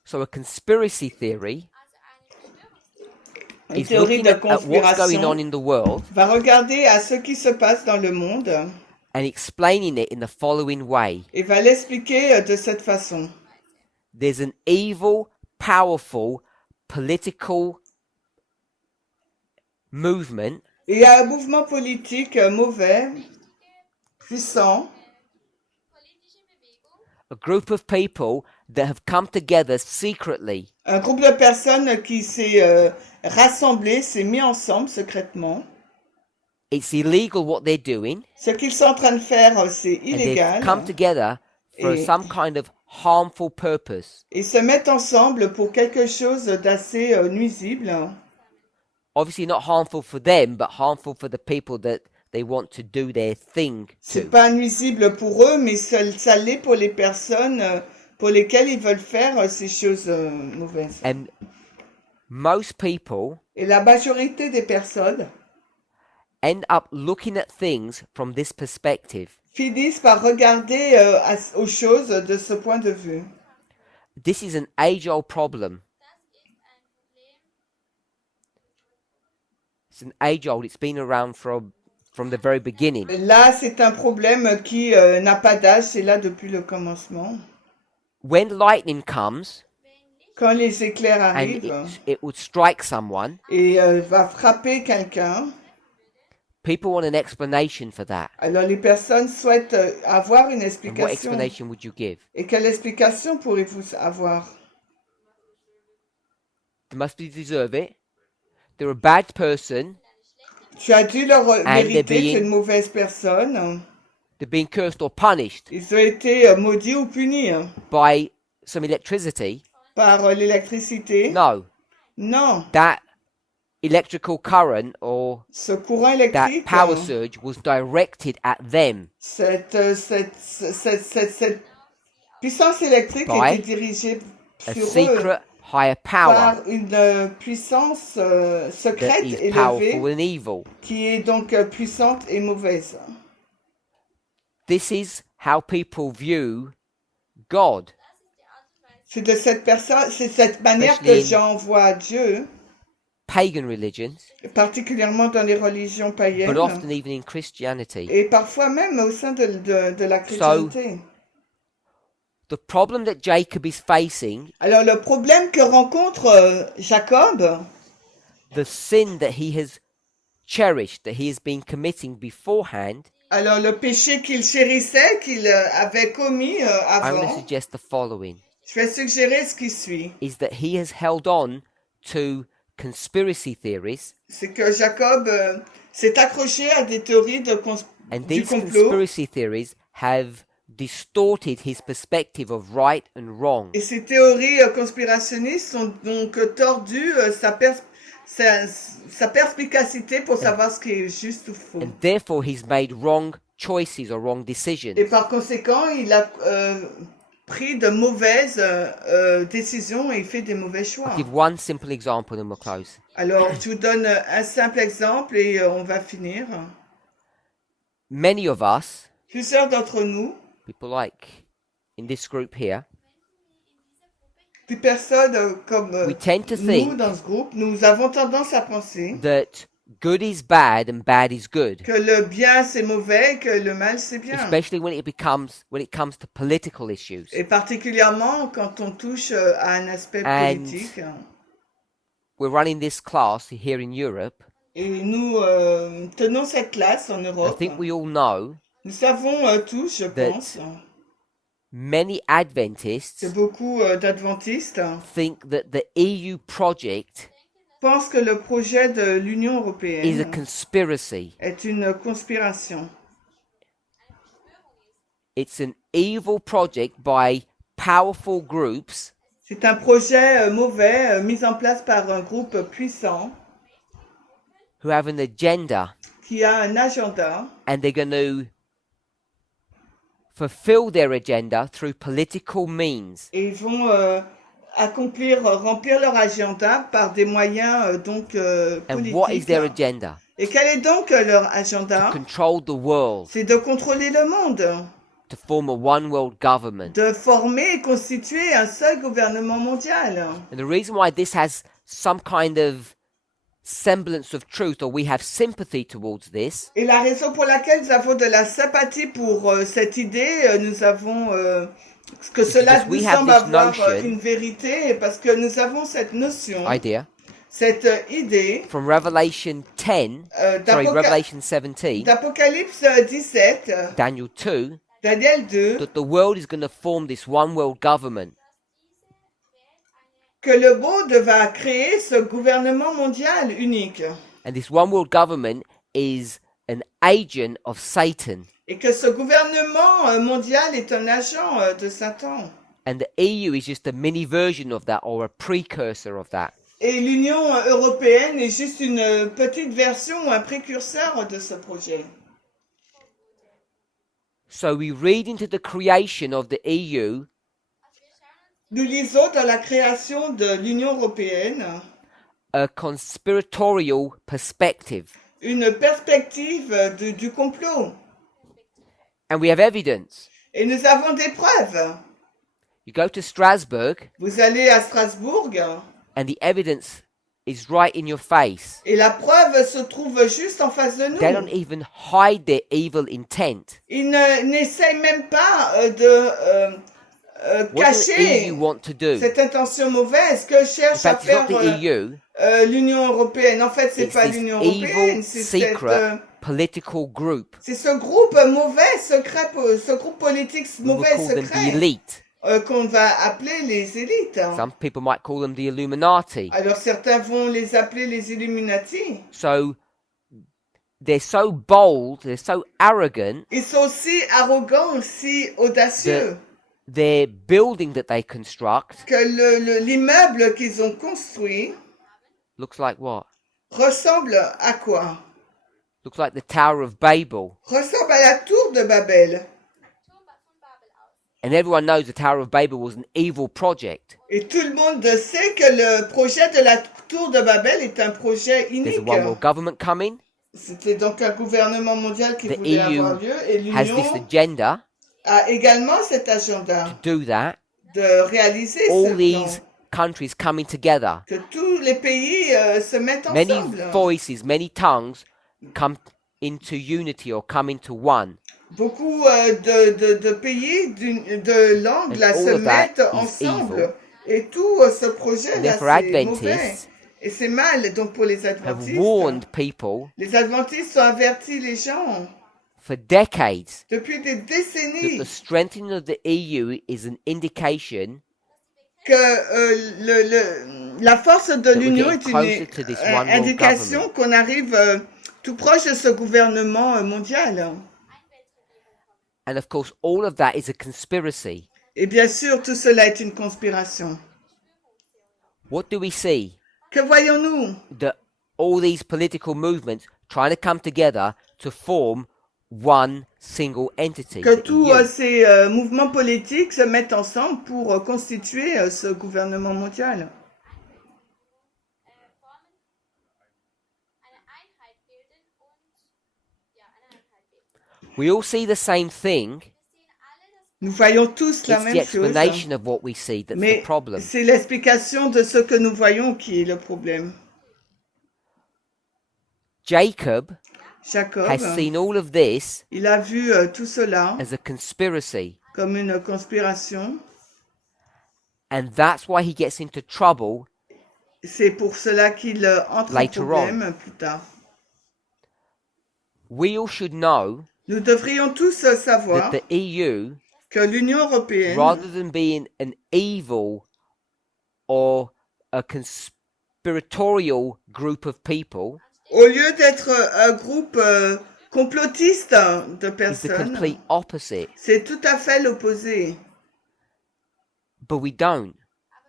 So a conspiracy theory Une is théorie looking de at what's going on conspiration in the world va regarder à ce qui se passe dans le monde and explaining it in the following way. et va l'expliquer de cette façon. There's an evil, powerful, political movement Il y a un mouvement politique mauvais, puissant, a group of people that have come together secretly un groupe de personnes qui s'est rassemblé, s'est mis ensemble secrètement. it's illegal what they're doing, Ce qu'ils sont en train de faire, c'est and they've illégal. come together for Et- some kind of harmful purpose. Ils se mettent ensemble pour quelque chose d'assez nuisible. Obviously not harmful for them, but harmful for the people that they want to do their thing C'est to. pas nuisible pour eux, mais ça l'est pour les personnes pour lesquelles ils veulent faire ces choses mauvaises. And most people Et la majorité des personnes end up looking at things from this perspective. finissent par regarder aux choses de ce point de vue. This is an age-old problem. It's an age-old. It's been around from the very beginning. Là, c'est un problème qui n'a pas d'âge, c'est là depuis le commencement. When lightning comes Quand les éclairs and arrivent it would strike someone, et va frapper quelqu'un, people want an explanation for that. alors les personnes souhaitent avoir une And what explication. explanation would you give? Et quelle explication pourrez-vous avoir? They must deserve it. They're a bad person. Tu as dû leur they're mériter, tu es being- une mauvaise personne. They're being cursed or punished Ils ont été maudits ou punis by some electricity. par l'électricité. No, Non, that electrical current or ce courant that électrique, power surge was directed at them cette puissance électrique By était dirigée a sur eux secret higher power par une puissance that secrète is powerful élevée and evil. qui est donc puissante et mauvaise. This is how people view God. C'est de cette personne, c'est cette manière que Especially in- Jean voit Dieu, Pagan religions, particulièrement dans les religions païennes, but often even in Christianity. et parfois même au sein de la chrétienté. The problem that Jacob is facing, Alors le problème que rencontre Jacob, the sin that he has cherished, that he has been committing beforehand, alors le péché qu'il chérissait, qu'il avait commis I'm going to avant, suggest the following, je vais suggérer ce qui suit. is that he has held on to conspiracy theories, C'est que Jacob s'est accroché à des théories and du these complot, conspiracy theories have distorted his perspective of right and wrong. et ces théories conspirationnistes sont donc tordues sa perspicacité pour savoir ce qui est juste ou faux. And therefore he's made wrong choices or wrong decisions. Et par conséquent, il a pris de mauvaises décisions et il fait des mauvais choix. I'll give one simple example and we'll close. Alors, je vous donne un simple exemple et on va finir. Many of us, Plusieurs d'entre nous, people like in this group here, des personnes comme we tend to nous think dans ce groupe, nous avons tendance à penser that good is bad and bad is good, que le bien c'est mauvais et que le mal c'est bien. especially when it comes to political issues. Et particulièrement quand on touche à un aspect And politique. we're running this class here in Europe. Et nous tenons cette classe en I Europe. think we all know Nous savons tous, je that pense, many que Adventists beaucoup d'adventistes think that the EU project pensent que le projet de l'Union is a européenne conspiracy. est une conspiration. It's an evil project by powerful groups C'est un projet mauvais mis en place par un groupe puissant who have an agenda, qui a un agenda and they're going to fulfill their agenda through political means. et ils vont remplir leur agenda par des moyens And what is politiques. their agenda? Et quel est donc leur agenda? Control the world, C'est de contrôler le monde, to form a one world government. de former et constituer un seul gouvernement mondial. And the reason why this has some kind of semblance of truth, or we have sympathy towards this, Et la raison pour laquelle nous avons de la sympathie pour cette idée, nous avons que cela because we nous have semble this avoir notion- une vérité, parce que nous avons cette notion, idea, cette idée from Revelation 10, Revelation 17, d'Apocalypse 17, Daniel 2, Daniel 2, that the world is going to form this one world government. que le monde va créer ce gouvernement mondial unique. And this one world government is an agent of Satan. Et que ce gouvernement mondial est un agent de Satan. And the EU is just a mini version of that, or a precursor of that. Et l'Union européenne est juste une petite version ou un précurseur de ce projet. So we read into the creation of the EU Nous lisons dans la création de l'Union européenne a conspiratorial perspective. une perspective du complot. And we have evidence. Et nous avons des preuves. You go to Strasbourg, Vous allez à Strasbourg and the evidence is right in your face. et la preuve se trouve juste en face de They don't nous. even hide their evil intent. Ils n'essayent même pas de What does the cacher EU want to do? cette intention mauvaise que In cherche à fact, it's not faire the EU, l'Union européenne. En fait, c'est it's pas this l'Union européenne, evil, c'est secret political group. c'est ce groupe mauvais secret, ce groupe politique We will mauvais call them the secret elite. qu'on va appeler les élites. Some people might call them the Illuminati. Alors certains vont les appeler les Illuminati. So they're so bold, they're so arrogant, Ils sont aussi arrogants, aussi audacieux their building that they construct que l'immeuble qu'ils ont construit looks like what? ressemble à quoi? Looks like the Tower of Babel. Ressemble à la tour de Babel. And everyone knows the Tower of Babel was an evil project. Et tout le monde sait que le projet de la tour de Babel est un projet There's a unique. one world government coming. C'était donc un gouvernement mondial qui The voulait EU avoir lieu et has this l'Union agenda a également cet agenda to do that. de réaliser All ce plan. these countries coming together. Que tous les pays se mettent Many ensemble. voices, many tongues come into unity or come into one. Beaucoup de pays, de langues And là, all se of that mettent is ensemble. evil. Et tout ce projet And là, therefore c'est mauvais. Adventists Et c'est mal donc pour les have adventistes. warned people Les adventistes ont averti les gens for decades depuis des that décennies the strengthening of the EU is an indication que la force de we're l'Union getting est closer une to this one world indication government. qu'on arrive tout proche de ce gouvernement mondial. And of course, all of that is a conspiracy. Et bien sûr, tout cela est une conspiration. What do we see? Que voyons-nous? That all these political movements trying to come together to form one single entity. Que the tous EU. ces mouvements politiques se mettent ensemble pour constituer ce gouvernement mondial. We all see the same thing. Nous voyons tous la It's the même chose. explanation of what we see that's the Mais problem. c'est l'explication de ce que nous voyons qui est le problème. Jacob Jacob, has seen all of this il a vu tout cela as a conspiracy, comme une conspiration. and that's why he gets into trouble C'est pour cela qu'il entre en later on. problème plus tard. We all should know Nous devrions tous that savoir the EU, que l'Union européenne, rather than being an evil or a conspiratorial group of people, au lieu d'être un groupe complotiste de is the personnes, complete opposite. c'est tout à fait l'opposé. But we don't.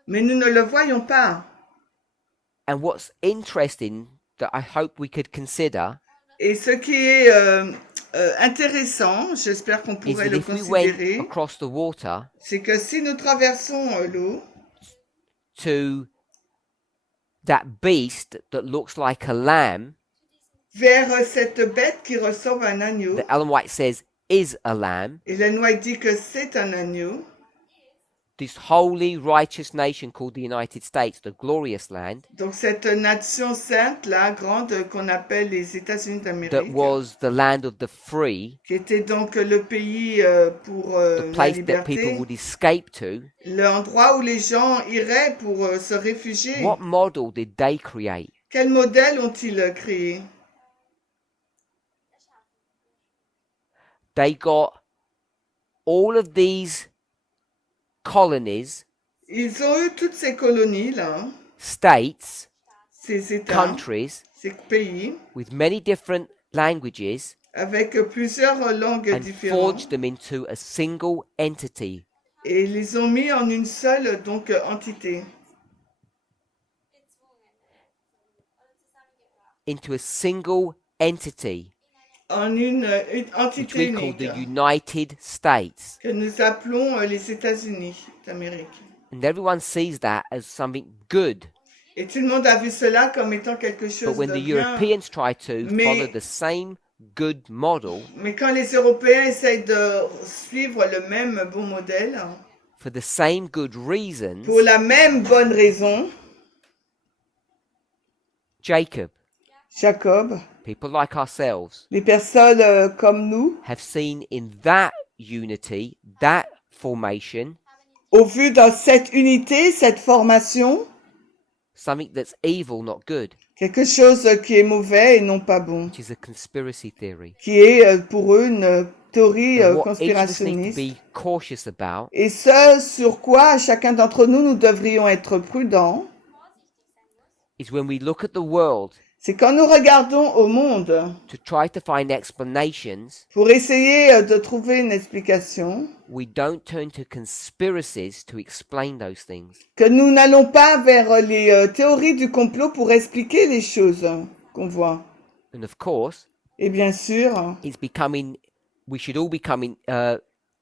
Mais nous ne le voyons pas. And what's interesting that I hope we could consider Et ce qui est intéressant, j'espère qu'on is pourrait that le if we went considérer, across the water c'est que si nous traversons l'eau to that beast that looks like a lamb, vers cette bête qui ressemble à un agneau, that Ellen White says is a lamb, et Ellen White dit que c'est un agneau, this holy, righteous nation called the United States, the glorious land, donc cette nation sainte, là, grande, qu'on appelle les États-Unis that d'Amérique, was the land of the free, qui était donc le pays pour the la place that people liberté, would escape to, l'endroit où les gens iraient pour se réfugier. what model did they create? Quel modèle ont-ils créé? They got all of these colonies, Ils ont eu toutes ces colonies-là, states, ces États, countries, ces pays, with many different languages, avec plusieurs langues and différentes, forged them into a single entity. et ils les ont mis en une seule donc entité, Into a single entity, en une which entité we call unique, the United States. que nous appelons les États-Unis d'Amérique. And everyone sees that as something good. Et tout le monde a vu cela comme étant quelque But chose when de the bien. Europeans try to Mais- follow the same good model Mais quand les Européens essayent de suivre le même bon modèle, for the same good reasons, pour la même bonne raison, Jacob, Jacob, people like ourselves, les personnes comme nous, have seen in that unity, that formation, au vu dans cette unité, cette formation, something that's evil, not good, quelque chose qui est mauvais et non pas bon, which is a conspiracy theory. qui est pour eux une théorie And what each of us need to conspirationniste. be cautious about Et ce sur quoi chacun d'entre nous, nous devrions être prudents, is when we look at the world c'est quand nous regardons au monde to try to find explanations, pour essayer de trouver une explication, we don't turn to conspiracies to explain those things. que nous n'allons pas vers les théories du complot pour expliquer les choses qu'on voit. And of course, Et bien sûr, it's becoming, we should all become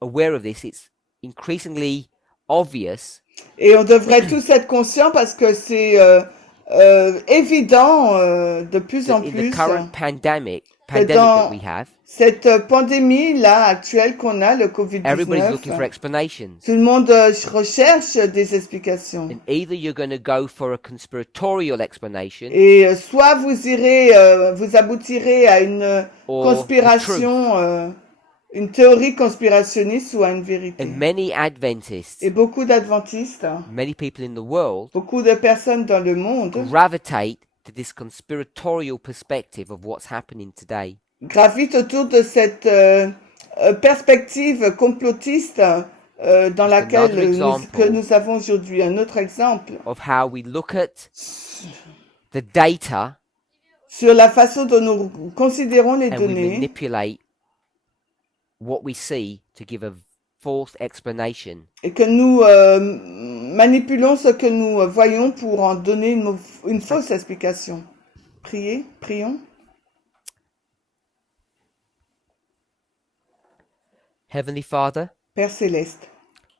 aware of this. It's increasingly obvious et on devrait tous être conscients parce que c'est évident de plus that en in plus the current pandemic dans that we have, cette pandémie-là actuelle qu'on a, le everybody's looking for Covid-19, explanations. tout le monde recherche des explications. And either you're going to go for a conspiratorial explanation Et soit vous irez, vous aboutirez à une or conspiration, une théorie conspirationniste ou à une vérité. and many Adventists, Et beaucoup d'adventistes, many people in the world beaucoup de personnes dans le monde gravitate to this conspiratorial perspective of what's happening today. gravitent autour de cette perspective complotiste dans laquelle que nous avons aujourd'hui. Un autre exemple Of how we look at the data sur la façon dont nous considérons les and we données manipulate what we see to give a false explanation. et que nous manipulons ce que nous voyons pour en donner une fausse explication. Prions. Heavenly Father, Père Céleste,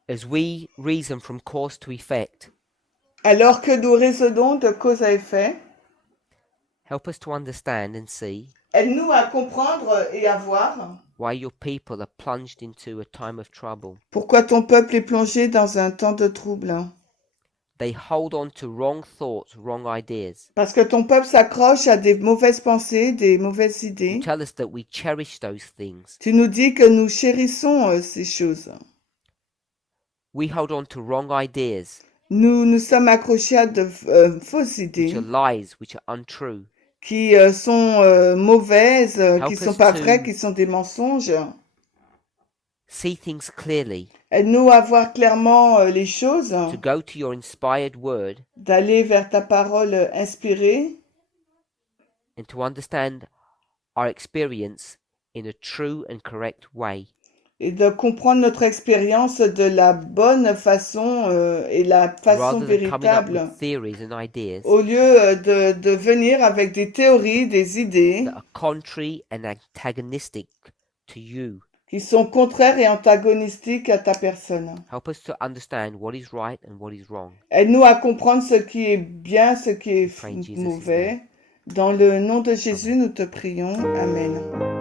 as we reason from cause to effect, alors que nous raisonnons de cause à effet, help us to understand and see aide-nous à comprendre et à voir why your people are plunged into a time of trouble. pourquoi ton peuple est plongé dans un temps de trouble. They hold on to wrong thoughts, wrong ideas. Parce que ton peuple s'accroche à des mauvaises pensées, des mauvaises You idées. tell us that we cherish those things. Tu nous dis que nous chérissons ces choses. We hold on to wrong ideas, Nous nous sommes accrochés à de fausses which idées are lies, which are untrue. qui sont mauvaises, qui Help sont us pas to- vraies, qui sont des mensonges. See things clearly, Aide-nous à voir clairement les choses, to go to your inspired word, d'aller vers ta parole inspirée and to understand our experience in a true and correct way. et de comprendre notre expérience de la bonne façon et la façon Rather than coming up véritable, with theories and ideas au lieu de venir avec des théories, des idées that are contrary and antagonistic to you. qui sont contraires et antagonistiques à ta personne. Help us to understand what is right and what is wrong. Aide-nous à comprendre ce qui est bien, ce qui est Pray in Jesus' mauvais. Dans le nom de Jésus, nous te prions. Amen.